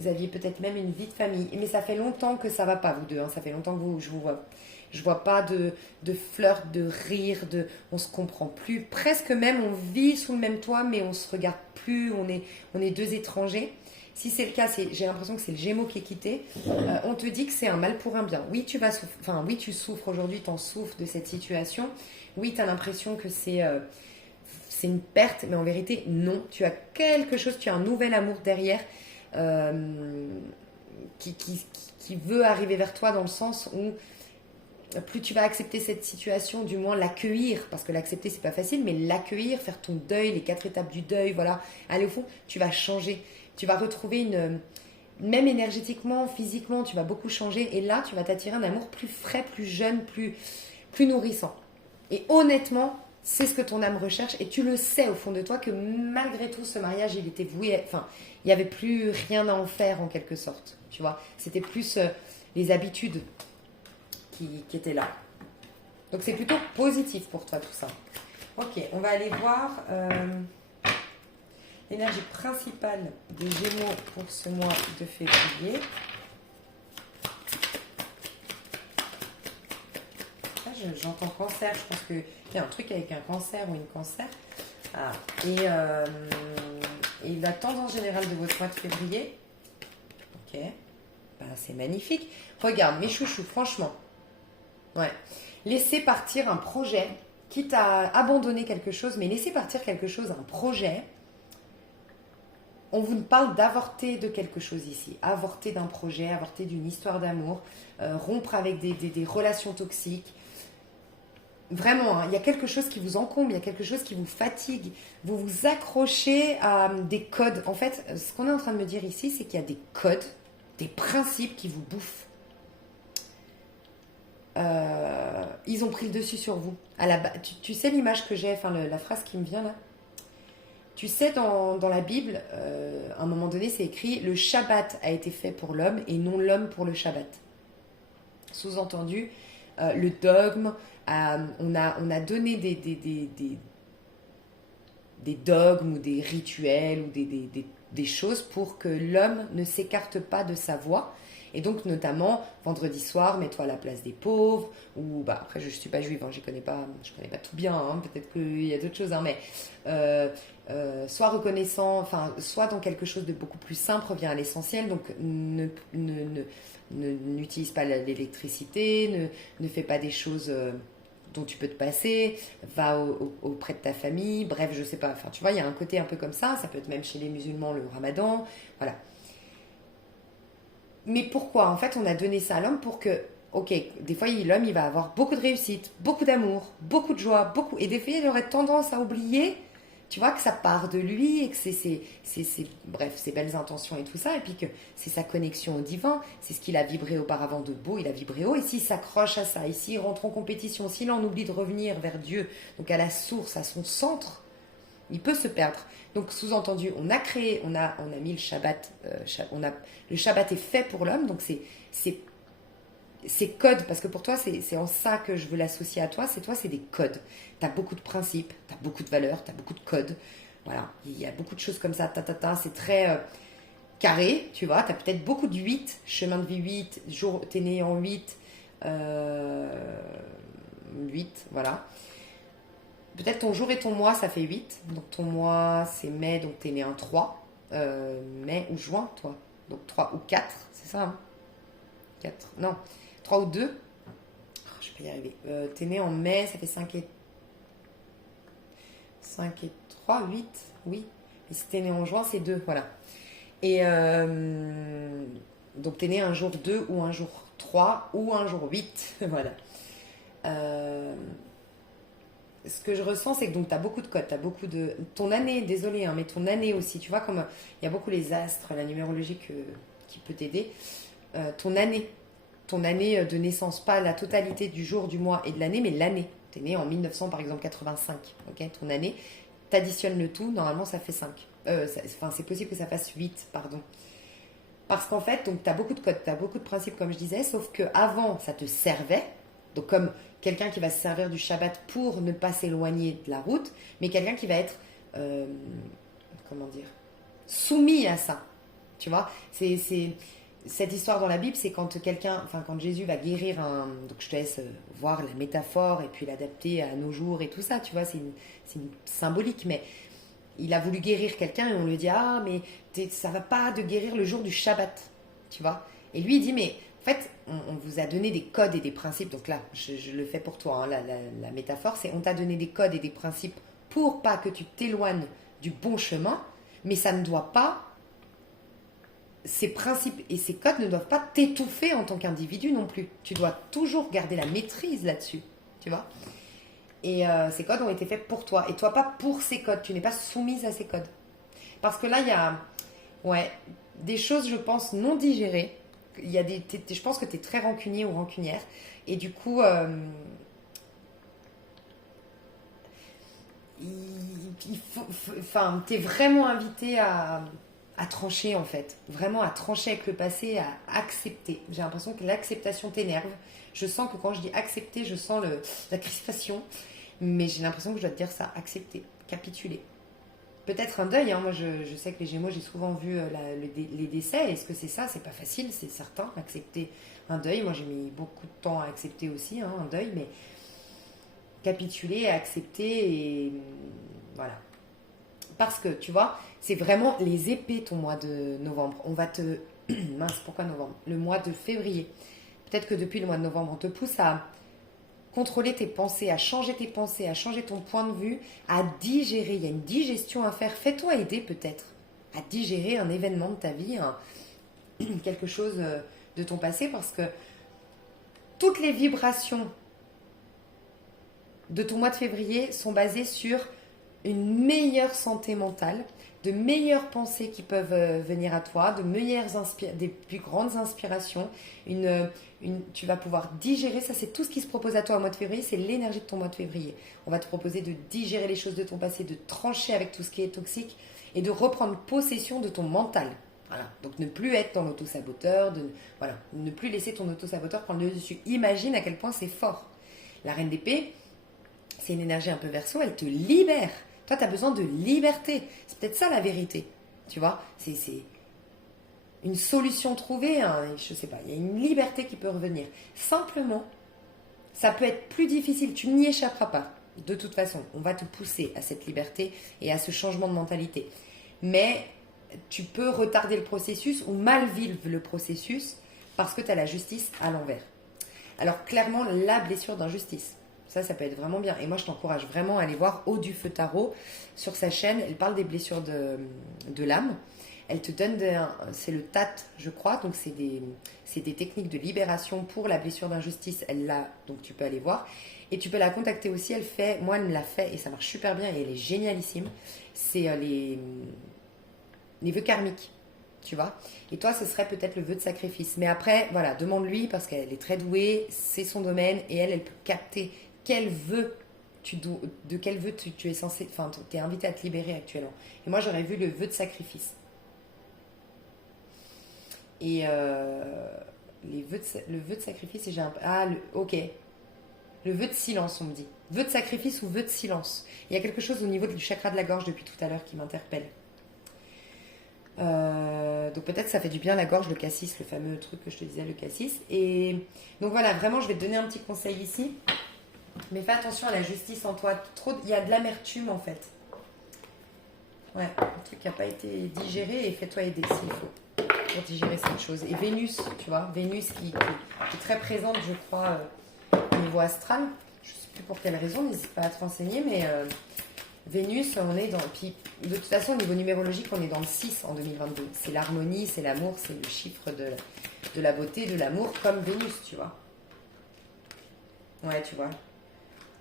Vous aviez peut-être même une vie de famille, mais ça fait longtemps que ça va pas, vous deux. Hein, ça fait longtemps que je vous vois. Je vois pas de flirt, de rire, on se comprend plus. Presque même, on vit sous le même toit, mais on se regarde plus. On est deux étrangers. Si c'est le cas, j'ai l'impression que c'est le Gémeaux qui est quitté. On te dit que c'est un mal pour un bien. Oui, oui, tu souffres aujourd'hui, t'en souffres de cette situation. Oui, tu as l'impression que c'est une perte, mais en vérité, non. Tu as quelque chose, tu as un nouvel amour derrière qui veut arriver vers toi dans le sens où plus tu vas accepter cette situation, du moins l'accueillir, parce que l'accepter c'est pas facile, mais l'accueillir, faire ton deuil, les 4 étapes du deuil, voilà, aller au fond, tu vas changer, tu vas retrouver même énergétiquement, physiquement, tu vas beaucoup changer, et là tu vas t'attirer un amour plus frais, plus jeune, plus nourrissant. Et honnêtement, c'est ce que ton âme recherche, et tu le sais au fond de toi que malgré tout ce mariage il était voué, enfin il n'y avait plus rien à en faire en quelque sorte, tu vois, c'était plus les habitudes qui était là. Donc c'est plutôt positif pour toi tout ça. Ok, on va aller voir l'énergie principale des Gémeaux pour ce mois de février. Là, j'entends cancer, je pense qu'il y a un truc avec un cancer ou une cancer. Ah. Et la tendance générale de votre mois de février. Ok, ben, c'est magnifique. Regarde, mes chouchous, franchement. Ouais. Laissez partir un projet, quitte à abandonner quelque chose, mais laissez partir quelque chose, un projet. On vous parle d'avorter de quelque chose ici. Avorter d'un projet, avorter d'une histoire d'amour, rompre avec des relations toxiques. Vraiment, hein, il y a quelque chose qui vous encombre, il y a quelque chose qui vous fatigue. Vous vous accrochez à des codes. En fait, ce qu'on est en train de me dire ici, c'est qu'il y a des codes, des principes qui vous bouffent. Ils ont pris le dessus sur vous. Tu sais l'image que j'ai, enfin la phrase qui me vient là. Tu sais, dans la Bible, à un moment donné, c'est écrit « Le Shabbat a été fait pour l'homme et non l'homme pour le Shabbat ». Sous-entendu, le dogme, on a donné des dogmes ou des rituels ou des choses pour que l'homme ne s'écarte pas de sa voie. Et donc, notamment, vendredi soir, mets-toi à la place des pauvres, ou, après, je ne suis pas juive, hein, je connais pas tout bien, hein, peut-être qu'il y a d'autres choses, hein, mais sois reconnaissant, enfin, sois dans quelque chose de beaucoup plus simple, reviens à l'essentiel, donc n'utilise pas l'électricité, ne fais pas des choses dont tu peux te passer, va auprès de ta famille, bref, je sais pas, enfin, tu vois, il y a un côté un peu comme ça peut être même chez les musulmans, le ramadan, voilà. Mais pourquoi? En fait, on a donné ça à l'homme pour que, ok, des fois, l'homme, il va avoir beaucoup de réussite, beaucoup d'amour, beaucoup de joie, et des fois, il aurait tendance à oublier, tu vois, que ça part de lui, et que bref, ses belles intentions et tout ça, et puis que c'est sa connexion au divin, c'est ce qu'il a vibré auparavant de beau, il a vibré haut, et s'il s'accroche à ça, et s'il rentre en compétition, s'il en oublie de revenir vers Dieu, donc à la source, à son centre, Il peut se perdre. Donc, sous-entendu, on a mis le Shabbat. Le Shabbat est fait pour l'homme. Donc, c'est code. Parce que pour toi, c'est en ça que je veux l'associer à toi. C'est des codes. Tu as beaucoup de principes, tu as beaucoup de valeurs, tu as beaucoup de codes. Voilà. Il y a beaucoup de choses comme ça. C'est très carré, tu vois. Tu as peut-être beaucoup de 8, chemin de vie 8, jour, tu es né en 8. 8, voilà. Peut-être ton jour et ton mois, ça fait 8. Donc ton mois, c'est mai, donc t'es né un 3. Mai ou juin, toi. Donc 3 ou 4, c'est ça, hein? 4, non. 3 ou 2. Oh, je peux y arriver. T'es né en mai, ça fait 5 et 3, 8, oui. Et si t'es né en juin, c'est 2, voilà. Et donc t'es né un jour 2 ou un jour 3 ou un jour 8, voilà. Ce que je ressens, c'est que donc tu as beaucoup de codes, tu as beaucoup de... Ton année, désolé, hein, mais ton année aussi, tu vois, comme il y a beaucoup les astres, la numérologie qui peut t'aider. Ton année de naissance, pas la totalité du jour, du mois et de l'année, mais l'année. Tu es né en 1900, par exemple, 85, ok, ton année. Tu additionnes le tout, normalement ça fait 5. C'est possible que ça fasse 8, pardon. Parce qu'en fait, donc tu as beaucoup de codes, tu as beaucoup de principes, comme je disais, sauf qu'avant, ça te servait. Donc comme quelqu'un qui va se servir du Shabbat pour ne pas s'éloigner de la route, mais quelqu'un qui va être, comment dire, soumis à ça. Tu vois, c'est cette histoire dans la Bible, c'est quand quand Jésus va guérir un... Donc je te laisse voir la métaphore et puis l'adapter à nos jours et tout ça, tu vois, c'est une symbolique, mais il a voulu guérir quelqu'un et on lui dit, ah, mais ça va pas de guérir le jour du Shabbat, tu vois. Et lui, il dit, mais en fait, on vous a donné des codes et des principes. Donc là, je le fais pour toi. Hein, la métaphore, c'est on t'a donné des codes et des principes pour pas que tu t'éloignes du bon chemin. Mais ça ne doit pas... Ces principes et ces codes ne doivent pas t'étouffer en tant qu'individu non plus. Tu dois toujours garder la maîtrise là-dessus. Tu vois. Et ces codes ont été faits pour toi. Et toi, pas pour ces codes. Tu n'es pas soumise à ces codes. Parce que là, il y a des choses, je pense, non digérées. Je pense que tu es très rancunier ou rancunière. Et du coup, tu es vraiment invité à trancher, en fait. Vraiment à trancher avec le passé, à accepter. J'ai l'impression que l'acceptation t'énerve. Je sens que quand je dis accepter, je sens la crispation. Mais j'ai l'impression que je dois te dire ça. Accepter, capituler. Peut-être un deuil, hein. Moi je sais que les Gémeaux, j'ai souvent vu les décès. Est-ce que c'est ça? C'est pas facile, c'est certain, accepter un deuil. Moi j'ai mis beaucoup de temps à accepter aussi, hein, un deuil, mais capituler, accepter et voilà. Parce que tu vois, c'est vraiment les épées ton mois de novembre. On va te... Mince, pourquoi novembre? Le mois de février. Peut-être que depuis le mois de novembre, on te pousse à contrôler tes pensées, à changer ton point de vue, à digérer. Il y a une digestion à faire. Fais-toi aider peut-être à digérer un événement de ta vie, quelque chose de ton passé, parce que toutes les vibrations de ton mois de février sont basées sur une meilleure santé mentale, de meilleures pensées qui peuvent venir à toi, des plus grandes inspirations, tu vas pouvoir digérer, ça c'est tout ce qui se propose à toi au mois de février, c'est l'énergie de ton mois de février. On va te proposer de digérer les choses de ton passé, de trancher avec tout ce qui est toxique et de reprendre possession de ton mental. Voilà. Donc ne plus être dans l'auto-saboteur, ne plus laisser ton auto-saboteur prendre le dessus. Imagine à quel point c'est fort. La reine d'épée, c'est une énergie un peu verso, elle te libère. Toi, tu as besoin de liberté. C'est peut-être ça la vérité. Tu vois, c'est une solution trouvée. Hein, je sais pas, il y a une liberté qui peut revenir. Simplement, ça peut être plus difficile. Tu n'y échapperas pas. De toute façon, on va te pousser à cette liberté et à ce changement de mentalité. Mais tu peux retarder le processus ou mal vivre le processus parce que tu as la justice à l'envers. Alors clairement, la blessure d'injustice. Ça peut être vraiment bien. Et moi, je t'encourage vraiment à aller voir Eau du Feu Tarot sur sa chaîne. Elle parle des blessures de l'âme. Elle te donne, c'est le TAT, je crois. Donc, c'est des techniques de libération pour la blessure d'injustice. Elle l'a, donc tu peux aller voir. Et tu peux la contacter aussi. Moi, elle me l'a fait et ça marche super bien et elle est génialissime. C'est les vœux karmiques. Tu vois. Et toi, ce serait peut-être le vœu de sacrifice. Mais après, voilà, demande-lui parce qu'elle est très douée, c'est son domaine et elle peut capter quel vœu de quel vœu tu es censé, enfin, tu es invité à te libérer actuellement. Et moi, j'aurais vu le vœu de sacrifice. Et le vœu de sacrifice, et j'ai un... Ah, ok. Le vœu de silence, on me dit. Vœu de sacrifice ou vœu de silence. Il y a quelque chose au niveau du chakra de la gorge depuis tout à l'heure qui m'interpelle. Donc peut-être ça fait du bien la gorge, le cassis, le fameux truc que je te disais, le cassis. Et donc voilà, vraiment, je vais te donner un petit conseil ici. Mais fais attention à la justice en toi. Il y a de l'amertume en fait. Ouais, un truc qui n'a pas été digéré et fais-toi aider s'il faut pour digérer cette chose. Et Vénus, tu vois, Vénus qui est très présente, je crois, au niveau astral. Je ne sais plus pour quelle raison, n'hésite pas à te renseigner, mais Vénus, on est dans... Puis, de toute façon, au niveau numérologique, on est dans le 6 en 2022. C'est l'harmonie, c'est l'amour, c'est le chiffre de la beauté, de l'amour, comme Vénus, tu vois. Ouais, tu vois.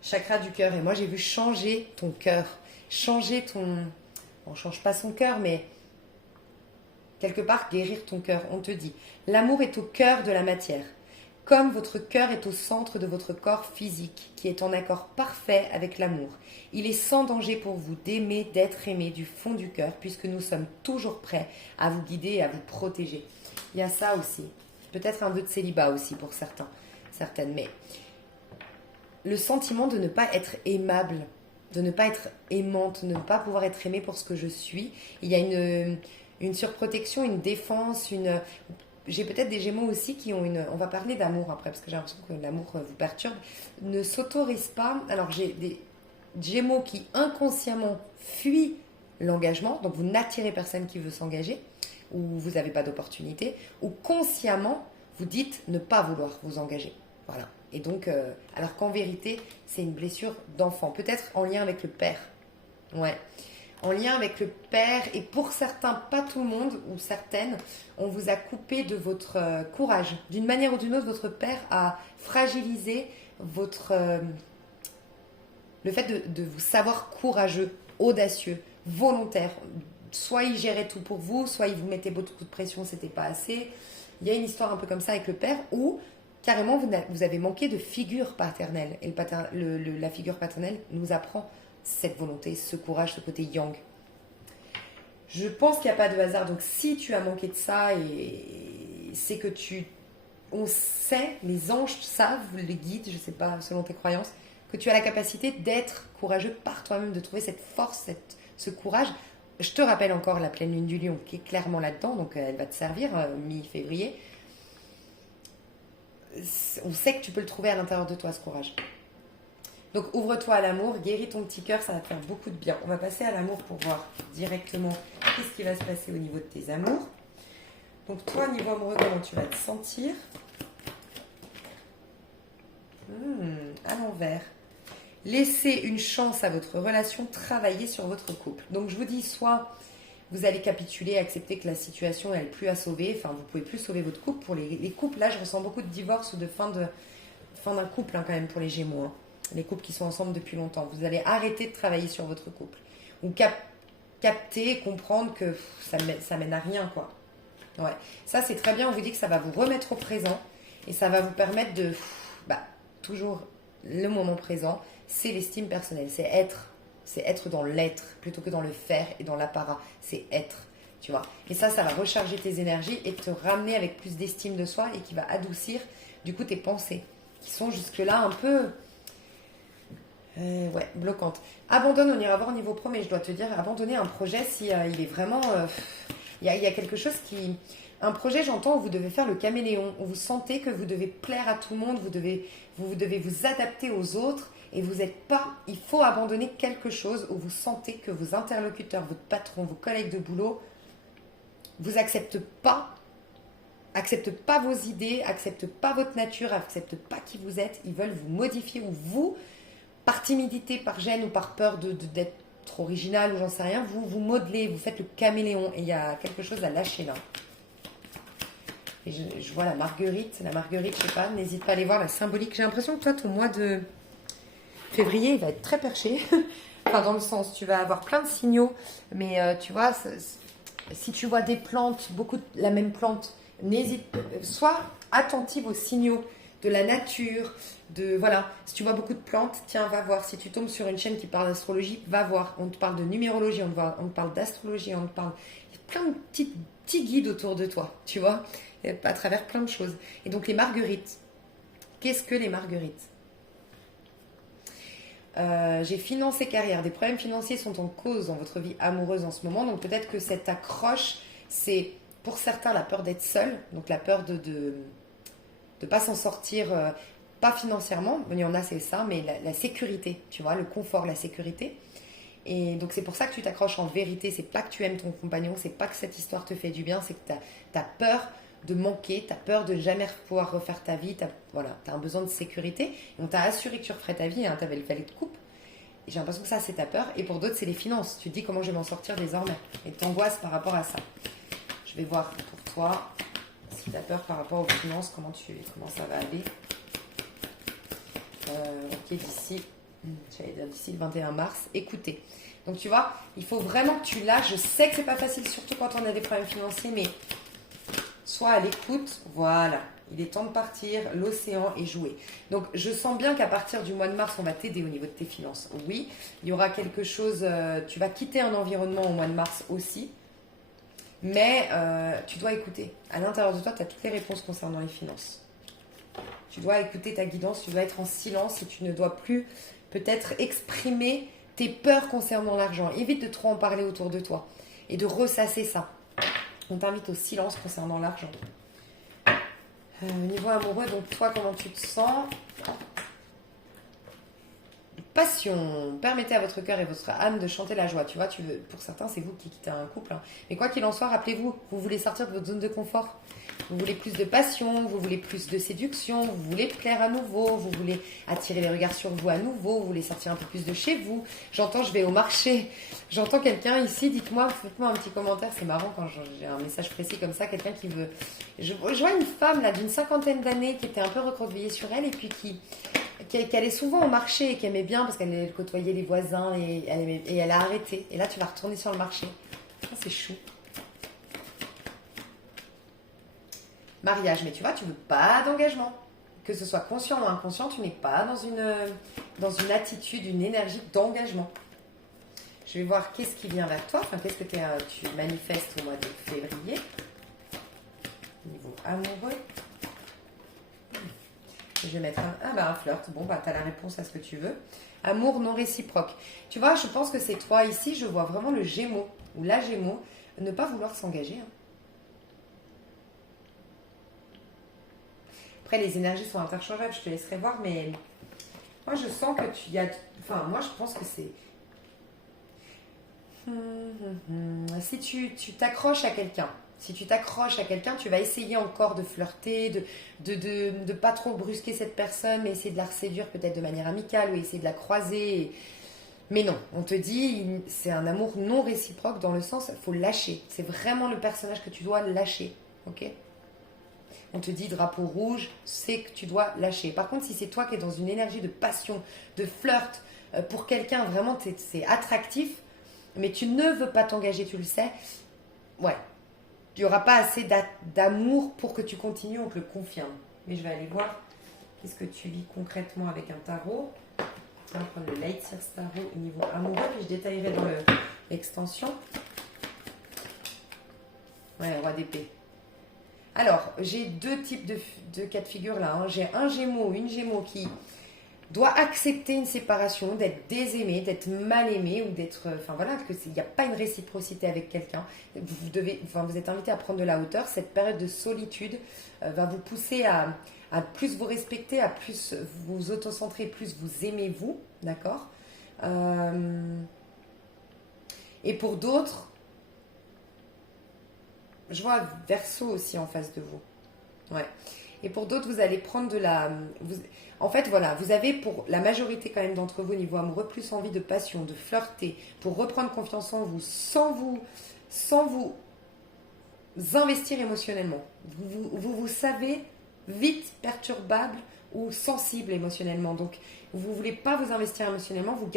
Chakra du cœur. Et moi, j'ai vu changer ton cœur. Changer ton... On ne change pas son cœur, mais quelque part, guérir ton cœur. On te dit, l'amour est au cœur de la matière. Comme votre cœur est au centre de votre corps physique, qui est en accord parfait avec l'amour. Il est sans danger pour vous d'aimer, d'être aimé du fond du cœur, puisque nous sommes toujours prêts à vous guider et à vous protéger. Il y a ça aussi. Peut-être un vœu de célibat aussi pour certaines, mais le sentiment de ne pas être aimable, de ne pas être aimante, de ne pas pouvoir être aimée pour ce que je suis. Il y a une surprotection, une défense, J'ai peut-être des Gémeaux aussi qui ont une... On va parler d'amour après, parce que j'ai l'impression que l'amour vous perturbe. Ne s'autorise pas... Alors, j'ai des Gémeaux qui inconsciemment fuient l'engagement, donc vous n'attirez personne qui veut s'engager, ou vous n'avez pas d'opportunité, ou consciemment, vous dites ne pas vouloir vous engager. Voilà. Et donc, alors qu'en vérité, c'est une blessure d'enfant. Peut-être en lien avec le père. Ouais. En lien avec le père, et pour certains, pas tout le monde, ou certaines, on vous a coupé de votre courage. D'une manière ou d'une autre, votre père a fragilisé le fait de vous savoir courageux, audacieux, volontaire. Soit il gérait tout pour vous, soit il vous mettait beaucoup de pression, c'était pas assez. Il y a une histoire un peu comme ça avec le père, où carrément vous avez manqué de figure paternelle. Et la figure paternelle nous apprend cette volonté, ce courage, ce côté yang. Je pense qu'il n'y a pas de hasard. Donc si tu as manqué de ça, et c'est que on sait, les anges savent, les guides, je ne sais pas, selon tes croyances, que tu as la capacité d'être courageux par toi-même, de trouver cette force, ce courage. Je te rappelle encore la pleine lune du lion qui est clairement là-dedans, donc elle va te servir mi-février. On sait que tu peux le trouver à l'intérieur de toi, ce courage. Donc ouvre-toi à l'amour, guéris ton petit cœur, ça va te faire beaucoup de bien. On va passer à l'amour pour voir directement qu'est-ce qui va se passer au niveau de tes amours. Donc toi, niveau amoureux, comment tu vas te sentir? À l'envers. Laissez une chance à votre relation, travailler sur votre couple. Donc je vous dis, soit vous allez capituler, accepter que la situation n'est plus à sauver, enfin vous pouvez plus sauver votre couple. Pour les couples, là je ressens beaucoup de divorces ou de fin d'un couple quand même pour les Gémeaux. Les couples qui sont ensemble depuis longtemps. Vous allez arrêter de travailler sur votre couple. Ou capter, comprendre que ça mène à rien, quoi. Ouais. Ça, c'est très bien. On vous dit que ça va vous remettre au présent et ça va vous permettre de... toujours le moment présent, c'est l'estime personnelle. C'est être dans l'être plutôt que dans le faire et dans l'apparat. C'est être, tu vois. Et ça va recharger tes énergies et te ramener avec plus d'estime de soi et qui va adoucir, du coup, tes pensées qui sont jusque-là un peu... bloquante. Abandonne, on ira voir au niveau pro, mais je dois te dire, abandonner un projet si il est vraiment... Il y a quelque chose qui... Un projet, j'entends, où vous devez faire le caméléon, où vous sentez que vous devez plaire à tout le monde, vous devez vous adapter aux autres, et vous n'êtes pas... Il faut abandonner quelque chose où vous sentez que vos interlocuteurs, votre patron, vos collègues de boulot, vous acceptent pas vos idées, acceptent pas votre nature, acceptent pas qui vous êtes, ils veulent vous modifier, ou vous... par timidité, par gêne ou par peur d'être trop original ou j'en sais rien, vous modelez, vous faites le caméléon et il y a quelque chose à lâcher là. Et je vois la marguerite, je sais pas, n'hésite pas à aller voir la symbolique. J'ai l'impression que toi, ton mois de février, il va être très perché. Enfin, dans le sens, tu vas avoir plein de signaux, mais tu vois, si tu vois des plantes, la même plante, sois attentive aux signaux. de la nature, de voilà. Si tu vois beaucoup de plantes, tiens, va voir. Si tu tombes sur une chaîne qui parle d'astrologie, va voir. On te parle de numérologie, on te parle d'astrologie, on te parle. Il y a plein de petits guides autour de toi, tu vois, à travers plein de choses. Et donc les marguerites. Qu'est-ce que les marguerites? J'ai financé carrière. Des problèmes financiers sont en cause dans votre vie amoureuse en ce moment. Donc peut-être que cette accroche, c'est pour certains la peur d'être seul. Donc la peur de pas s'en sortir, pas financièrement. Il y en a, c'est ça, mais la sécurité, tu vois, le confort, la sécurité. Et donc c'est pour ça que tu t'accroches en vérité. C'est pas que tu aimes ton compagnon, c'est pas que cette histoire te fait du bien, c'est que tu as peur de manquer, tu as peur de jamais pouvoir refaire ta vie, tu as un besoin de sécurité. Et on t'a assuré que tu referais ta vie, hein, tu avais le valet de coupe. Et j'ai l'impression que ça, c'est ta peur. Et pour d'autres, c'est les finances. Tu te dis comment je vais m'en sortir désormais. Et t'angoisses par rapport à ça. Je vais voir pour toi, si tu as peur par rapport aux finances, comment ça va aller. Ok, d'ici le 21 mars. Écoutez. Donc tu vois, il faut vraiment que tu lâches. Je sais que c'est pas facile, surtout quand on a des problèmes financiers, mais sois à l'écoute, voilà, il est temps de partir, l'océan est joué. Donc je sens bien qu'à partir du mois de mars, on va t'aider au niveau de tes finances. Oui, il y aura quelque chose, tu vas quitter un environnement au mois de mars aussi, mais tu dois écouter. À l'intérieur de toi, tu as toutes les réponses concernant les finances. Tu dois écouter ta guidance, tu dois être en silence et tu ne dois plus peut-être exprimer tes peurs concernant l'argent. Évite de trop en parler autour de toi et de ressasser ça. On t'invite au silence concernant l'argent. Au niveau amoureux, donc toi, comment tu te sens? Passion. Permettez à votre cœur et votre âme de chanter la joie. Tu vois, pour certains, c'est vous qui quittez un couple. Hein. Mais quoi qu'il en soit, rappelez-vous, vous voulez sortir de votre zone de confort. Vous voulez plus de passion, vous voulez plus de séduction, vous voulez plaire à nouveau, vous voulez attirer les regards sur vous à nouveau, vous voulez sortir un peu plus de chez vous. J'entends, je vais au marché, j'entends quelqu'un ici, dites-moi, faites-moi un petit commentaire, c'est marrant quand j'ai un message précis comme ça, quelqu'un qui veut... Je vois une femme là d'une 50aine d'années qui était un peu recroquevillée sur elle et puis qui allait souvent au marché et qui aimait bien parce qu'elle côtoyait les voisins et elle a arrêté. Et là, tu vas retourner sur le marché. Ça, c'est chou. Mariage, mais tu vois, tu veux pas d'engagement. Que ce soit conscient ou inconscient, tu n'es pas dans une attitude, une énergie d'engagement. Je vais voir qu'est-ce qui vient vers toi, enfin qu'est-ce que tu manifestes au mois de février. Niveau amoureux. Je vais mettre un flirt. Bon, tu as la réponse à ce que tu veux. Amour non réciproque. Tu vois, je pense que c'est toi ici, je vois vraiment le Gémeaux, ou la Gémeaux, ne pas vouloir s'engager. Hein. Après, les énergies sont interchangeables, je te laisserai voir, mais moi, je sens que tu y as... Enfin, moi, je pense que c'est... Si tu t'accroches à quelqu'un, tu vas essayer encore de flirter, de pas trop brusquer cette personne, mais essayer de la séduire peut-être de manière amicale ou essayer de la croiser. Mais non, on te dit, c'est un amour non réciproque dans le sens, il faut lâcher. C'est vraiment le personnage que tu dois lâcher, ok ? On te dit drapeau rouge, c'est que tu dois lâcher. Par contre, si c'est toi qui es dans une énergie de passion, de flirt, pour quelqu'un, vraiment, c'est attractif, mais tu ne veux pas t'engager, tu le sais, ouais. Il n'y aura pas assez d'amour pour que tu continues, on te le confirme. Mais je vais aller voir qu'est-ce que tu vis concrètement avec un tarot. On va prendre le Light Sears Tarot au niveau amoureux, puis je détaillerai dans l'extension. Ouais, roi d'épée. Alors, j'ai deux types de cas de figure là. Hein. J'ai un Gémeaux, une Gémeaux qui doit accepter une séparation, d'être désaimé, d'être mal aimé ou d'être... Enfin voilà, qu'il n'y a pas une réciprocité avec quelqu'un. Vous êtes invité à prendre de la hauteur. Cette période de solitude va vous pousser à plus vous respecter, à plus vous autocentrer, plus vous aimez vous, d'accord Et pour d'autres, je vois Verseau aussi en face de vous. Ouais. Et pour d'autres, vous allez prendre de la... En fait, voilà, vous avez pour la majorité quand même d'entre vous au niveau amoureux plus envie de passion, de flirter, pour reprendre confiance en vous, sans vous investir émotionnellement. Vous savez vite perturbable ou sensible émotionnellement. Donc, vous ne voulez pas vous investir émotionnellement, vous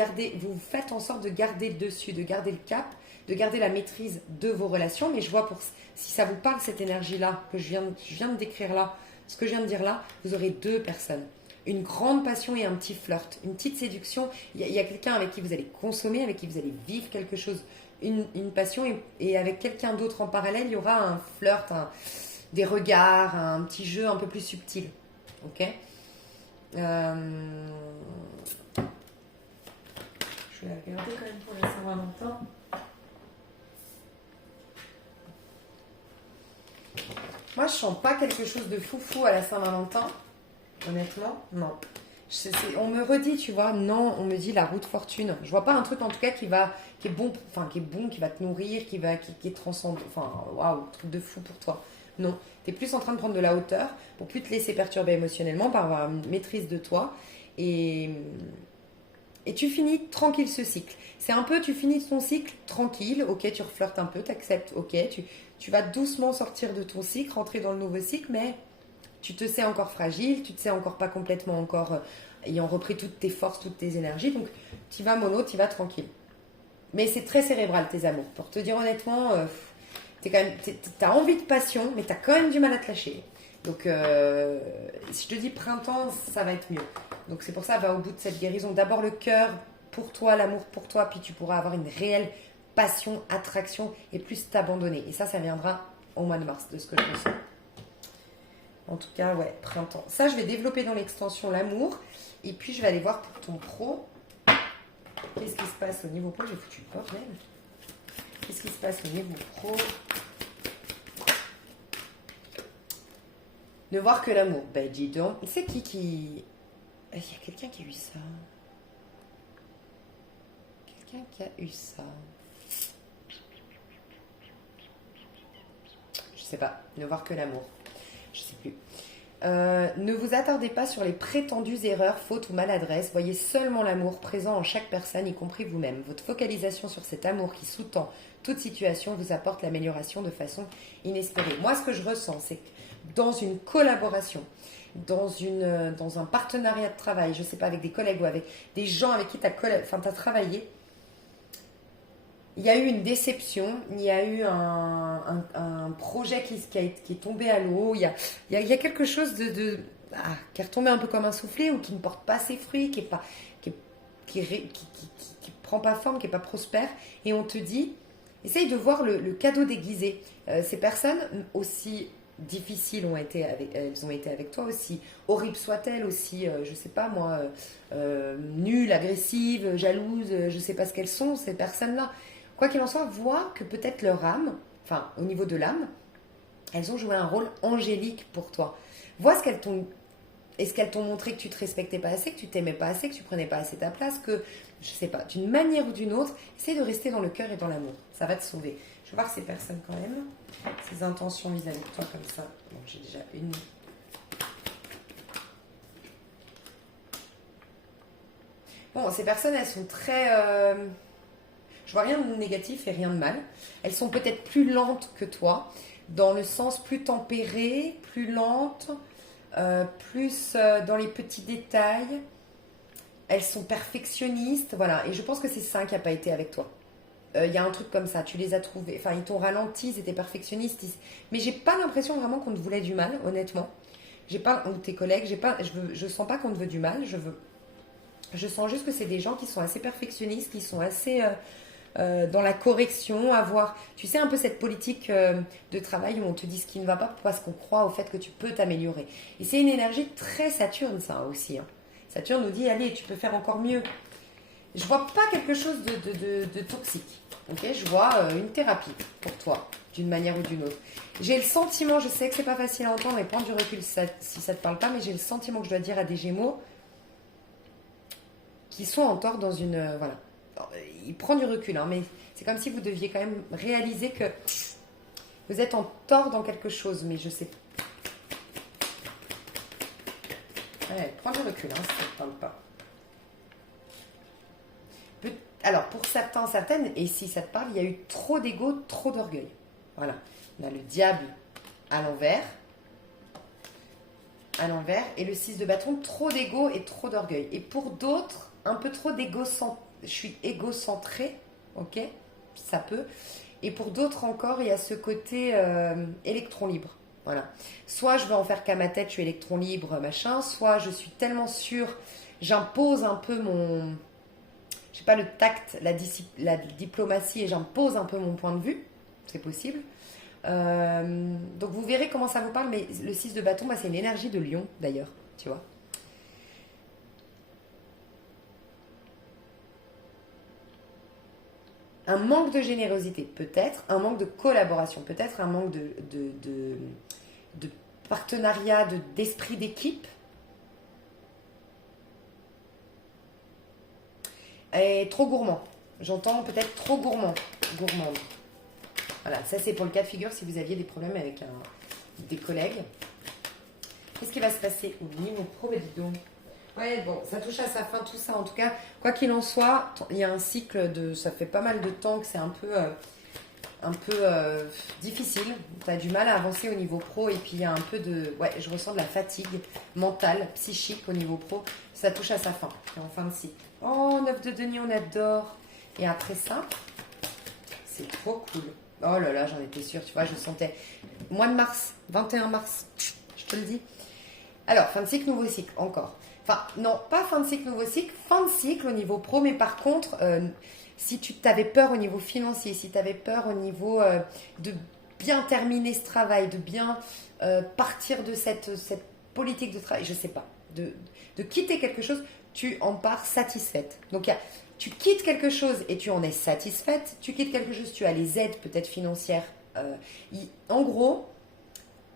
faites en sorte de garder le dessus, de garder le cap, de garder la maîtrise de vos relations. Mais je vois si ça vous parle, cette énergie-là, que je viens de décrire là, Ce que je viens de dire là, vous aurez deux personnes. Une grande passion et un petit flirt, une petite séduction. Il y a quelqu'un avec qui vous allez consommer, avec qui vous allez vivre quelque chose, une passion, et avec quelqu'un d'autre en parallèle, il y aura un flirt, des regards, un petit jeu un peu plus subtil. Ok. Je vais regarder quand même pour la Saint-Valentin. Moi, je sens pas quelque chose de foufou à la Saint-Valentin. Honnêtement, non. On me redit, tu vois, non, on me dit la roue de fortune. Je vois pas un truc en tout cas qui est bon, qui va te nourrir, qui est transcendant. Enfin, waouh, truc de fou pour toi. Non, tu es plus en train de prendre de la hauteur pour plus te laisser perturber émotionnellement, par avoir une maîtrise de toi. Et tu finis tranquille ce cycle. C'est un peu, tu finis ton cycle tranquille, ok, tu reflirtes un peu, tu acceptes, ok, tu vas doucement sortir de ton cycle, rentrer dans le nouveau cycle, mais tu te sais encore fragile, tu te sais encore pas complètement encore ayant repris toutes tes forces, toutes tes énergies, donc tu vas mollo, tu vas tranquille. Mais c'est très cérébral tes amours. Pour te dire honnêtement, t'as envie de passion, mais t'as quand même du mal à te lâcher. Donc si je te dis printemps, ça va être mieux. Donc c'est pour ça, va au bout de cette guérison. D'abord le cœur pour toi, l'amour pour toi, puis tu pourras avoir une réelle passion, attraction et plus t'abandonner. Et ça viendra au mois de mars, de ce que je ressens. En tout cas, ouais, printemps. Ça, je vais développer dans l'extension l'amour. Et puis, je vais aller voir pour ton pro. Qu'est-ce qui se passe au niveau pro? J'ai foutu le bordel. Qu'est-ce qui se passe au niveau pro? Ne voir que l'amour. Ben, dis donc. C'est qui... Il y a quelqu'un qui a eu ça. Quelqu'un qui a eu ça. Je sais pas. Ne voir que l'amour. Je sais plus. Ne vous attardez pas sur les prétendues erreurs, fautes ou maladresses. Voyez seulement l'amour présent en chaque personne, y compris vous-même. Votre focalisation sur cet amour qui sous-tend toute situation vous apporte l'amélioration de façon inespérée. Moi, ce que je ressens, c'est que dans une collaboration, dans un partenariat de travail, je ne sais pas, avec des collègues ou avec des gens avec qui tu as travaillé, il y a eu une déception, il y a eu un projet qui est tombé à l'eau, il y a quelque chose qui est retombé un peu comme un soufflé ou qui ne porte pas ses fruits, qui prend pas forme, qui n'est pas prospère. Et on te dit, essaye de voir le cadeau déguisé. Ces personnes, aussi difficiles elles ont été avec toi, aussi horribles soient-elles, aussi, je sais pas moi, nulles, agressives, jalouses, je sais pas ce qu'elles sont, ces personnes-là. Quoi qu'il en soit, vois que peut-être leur âme, enfin au niveau de l'âme, elles ont joué un rôle angélique pour toi. Vois est-ce qu'elles t'ont montré que tu te respectais pas assez, que tu t'aimais pas assez, que tu prenais pas assez ta place, que, je sais pas, d'une manière ou d'une autre, essaye de rester dans le cœur et dans l'amour. Ça va te sauver. Je vais voir ces personnes quand même, ces intentions vis-à-vis de toi comme ça. Bon, j'ai déjà une. Bon, ces personnes, elles sont très... Je vois rien de négatif et rien de mal. Elles sont peut-être plus lentes que toi, dans le sens plus tempéré, plus lente, plus dans les petits détails. Elles sont perfectionnistes, voilà. Et je pense que c'est ça qui n'a pas été avec toi. Il y a un truc comme ça, tu les as trouvés, enfin ils t'ont ralenti, ils étaient perfectionnistes. Mais j'ai pas l'impression vraiment qu'on te voulait du mal, honnêtement. J'ai pas, ou tes collègues, je sens pas qu'on te veut du mal. Je sens juste que c'est des gens qui sont assez perfectionnistes, qui sont assez... dans la correction, tu sais, un peu cette politique de travail où on te dit ce qui ne va pas parce qu'on croit au fait que tu peux t'améliorer. Et c'est une énergie très Saturne, ça aussi. Hein. Saturne nous dit, allez, tu peux faire encore mieux. Je vois pas quelque chose de toxique. Okay, je vois une thérapie pour toi, d'une manière ou d'une autre. J'ai le sentiment, je sais que c'est pas facile à entendre, mais prends du recul si ça te parle pas, mais j'ai le sentiment que je dois dire à des Gémeaux qui sont en tort dans une... voilà. Il prend du recul, hein, mais c'est comme si vous deviez quand même réaliser que vous êtes en tort dans quelque chose, mais je sais. Ouais, prends du recul, hein, si ça ne te parle pas. Alors, pour certains, certaines, et si ça te parle, il y a eu trop d'ego, trop d'orgueil. Voilà. On a le diable à l'envers, et le 6 de bâton, trop d'ego et trop d'orgueil. Et pour d'autres, un peu trop d'égocentrisme. Je suis égocentrée, ok, ça peut. Et pour d'autres encore, il y a ce côté électron libre. Voilà. Soit je veux en faire qu'à ma tête, je suis électron libre, machin. Soit je suis tellement sûre, j'impose un peu mon, je sais pas, le tact, la diplomatie et j'impose un peu mon point de vue. C'est possible. Donc vous verrez comment ça vous parle, mais le 6 de bâton, bah, c'est une énergie de lion d'ailleurs, tu vois. Un manque de générosité, peut-être, un manque de collaboration, peut-être un manque de partenariat, d'esprit d'équipe, et trop gourmand. J'entends peut-être trop gourmande. Voilà, ça c'est pour le cas de figure si vous aviez des problèmes avec des collègues. Qu'est-ce qui va se passer au niveau pro, dis donc. Ouais, bon, ça touche à sa fin tout ça. En tout cas, quoi qu'il en soit, il y a un cycle de... Ça fait pas mal de temps que c'est un peu difficile. Tu as du mal à avancer au niveau pro et puis il y a un peu de... Ouais, je ressens de la fatigue mentale, psychique au niveau pro. Ça touche à sa fin. C'est en fin de cycle. Oh, 9 de denier, on adore. Et après ça, c'est trop cool. Oh là là, j'en étais sûre, tu vois, je sentais. Mois de mars, 21 mars, je te le dis. Alors, fin de cycle, nouveau cycle, encore. Enfin, non, pas fin de cycle, nouveau cycle, fin de cycle au niveau pro, mais par contre, si tu t'avais peur au niveau financier, si tu avais peur au niveau de bien terminer ce travail, de bien partir de cette politique de travail, je sais pas, de quitter quelque chose, tu en pars satisfaite. Donc, tu quittes quelque chose et tu en es satisfaite. Tu quittes quelque chose, tu as les aides peut-être financières. En gros,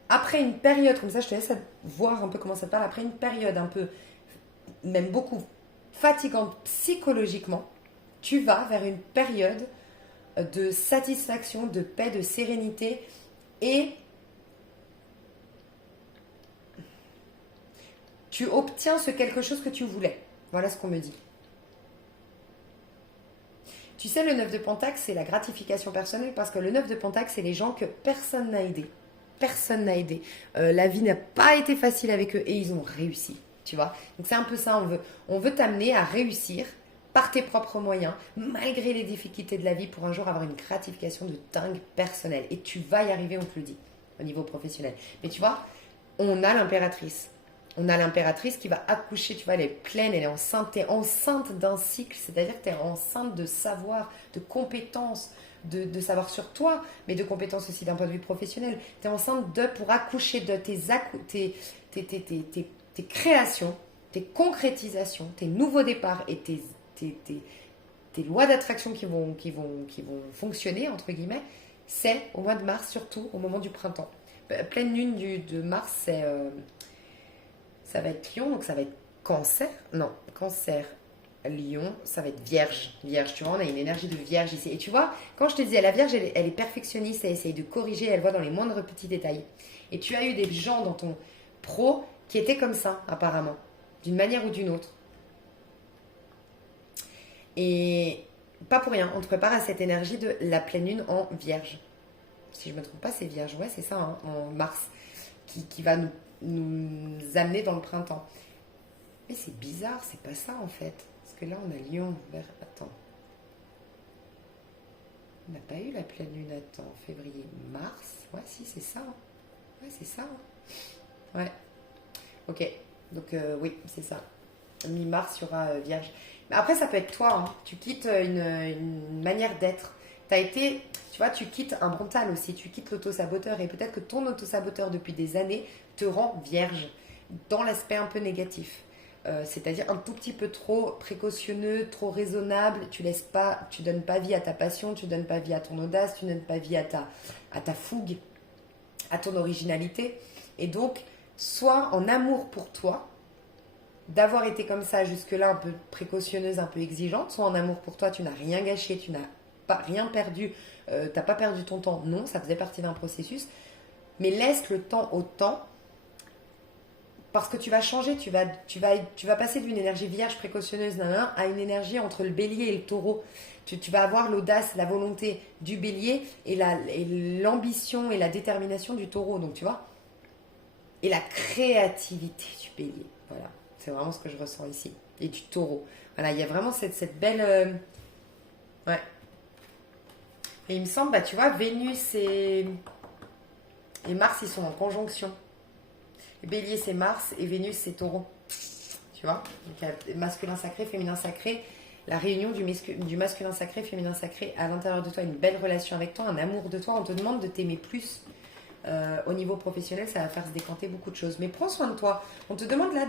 après une période, comme ça je te laisse voir un peu comment ça te parle, après une période un peu, même beaucoup fatigante psychologiquement, tu vas vers une période de satisfaction, de paix, de sérénité et tu obtiens ce quelque chose que tu voulais. Voilà ce qu'on me dit. Tu sais, le 9 de Pentacle, c'est la gratification personnelle parce que le 9 de Pentacle, c'est les gens que personne n'a aidé. Personne n'a aidé. La vie n'a pas été facile avec eux et ils ont réussi. Tu vois. Donc c'est un peu ça, on veut t'amener à réussir par tes propres moyens, malgré les difficultés de la vie, pour un jour avoir une gratification de dingue personnelle. Et tu vas y arriver, on te le dit, au niveau professionnel. Mais tu vois, on a l'impératrice. On a l'impératrice qui va accoucher, tu vois, elle est pleine, elle est enceinte, tu es enceinte d'un cycle, c'est-à-dire que tu es enceinte de savoir, de compétences, de savoir sur toi, mais de compétences aussi d'un point de vue professionnel. Tu es enceinte pour accoucher de tes créations, tes concrétisations, tes nouveaux départs et tes lois d'attraction qui vont fonctionner, entre guillemets, c'est au mois de mars, surtout au moment du printemps. Pleine lune de mars, ça va être Lion, donc ça va être Cancer. Non, Cancer, Lion, ça va être Vierge. Vierge, tu vois, on a une énergie de Vierge ici. Et tu vois, quand je te disais, la Vierge, elle est perfectionniste, elle essaye de corriger, elle voit dans les moindres petits détails. Et tu as eu des gens dans ton pro qui étaient comme ça, apparemment, d'une manière ou d'une autre. Et pas pour rien, on te prépare à cette énergie de la pleine lune en Vierge. Si je ne me trompe pas, c'est Vierge, ouais, c'est ça, hein, en mars, qui va nous amener dans le printemps. Mais c'est bizarre, c'est pas ça en fait. Parce que là, on a Lion vers... Attends. On n'a pas eu la pleine lune, attends, février, mars. Ouais, si, c'est ça. Hein. Ouais, c'est ça. Hein. Ouais. Ok. Donc, oui, c'est ça. Mi-mars, il y aura Vierge. Mais après, ça peut être toi. Hein. Tu quittes une manière d'être. T'as été... Tu vois, tu quittes un mental aussi. Tu quittes l'auto-saboteur. Et peut-être que ton auto-saboteur, depuis des années, te rend vierge. Dans l'aspect un peu négatif. C'est-à-dire un tout petit peu trop précautionneux, trop raisonnable. Tu donnes pas vie à ta passion, tu donnes pas vie à ton audace, tu donnes pas vie à ta fougue, à ton originalité. Et donc, sois en amour pour toi, d'avoir été comme ça jusque-là, un peu précautionneuse, un peu exigeante. Sois en amour pour toi, tu n'as rien gâché, tu n'as pas rien perdu, t'as pas perdu ton temps. Non, ça faisait partie d'un processus. Mais laisse le temps au temps. Parce que tu vas changer, tu vas passer d'une énergie vierge précautionneuse à une énergie entre le bélier et le taureau. Tu vas avoir l'audace, la volonté du bélier et l'ambition et la détermination du taureau. Donc tu vois. Et la créativité du bélier. Voilà, c'est vraiment ce que je ressens ici. Et du taureau. Voilà, il y a vraiment cette belle... Ouais. Et il me semble, bah tu vois, Vénus et Et Mars, ils sont en conjonction. Et Bélier, c'est Mars et Vénus, c'est Taureau. Tu vois? Donc, il y a masculin sacré, féminin sacré. La réunion du masculin sacré, féminin sacré à l'intérieur de toi, une belle relation avec toi, un amour de toi. On te demande de t'aimer plus. Au niveau professionnel, ça va faire se décanter beaucoup de choses. Mais prends soin de toi. On te demande là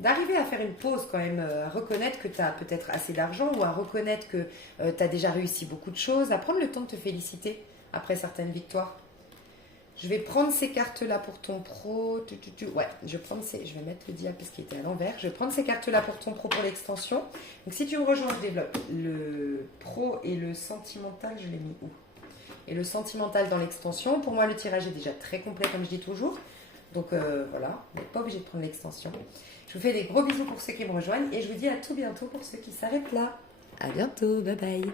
d'arriver à faire une pause quand même, à reconnaître que tu as peut-être assez d'argent ou à reconnaître que tu as déjà réussi beaucoup de choses, à prendre le temps de te féliciter après certaines victoires. Je vais prendre ces cartes-là pour ton pro. Ouais, je vais mettre le diable parce qu'il était à l'envers. Je vais prendre ces cartes-là pour ton pro pour l'extension. Donc si tu me rejoins, je développe le pro et le sentimental. Je l'ai mis où? Et le sentimental dans l'extension. Pour moi, le tirage est déjà très complet, comme je dis toujours. Donc voilà, vous n'êtes pas obligé de prendre l'extension. Je vous fais des gros bisous pour ceux qui me rejoignent et je vous dis à tout bientôt pour ceux qui s'arrêtent là. À bientôt, bye bye.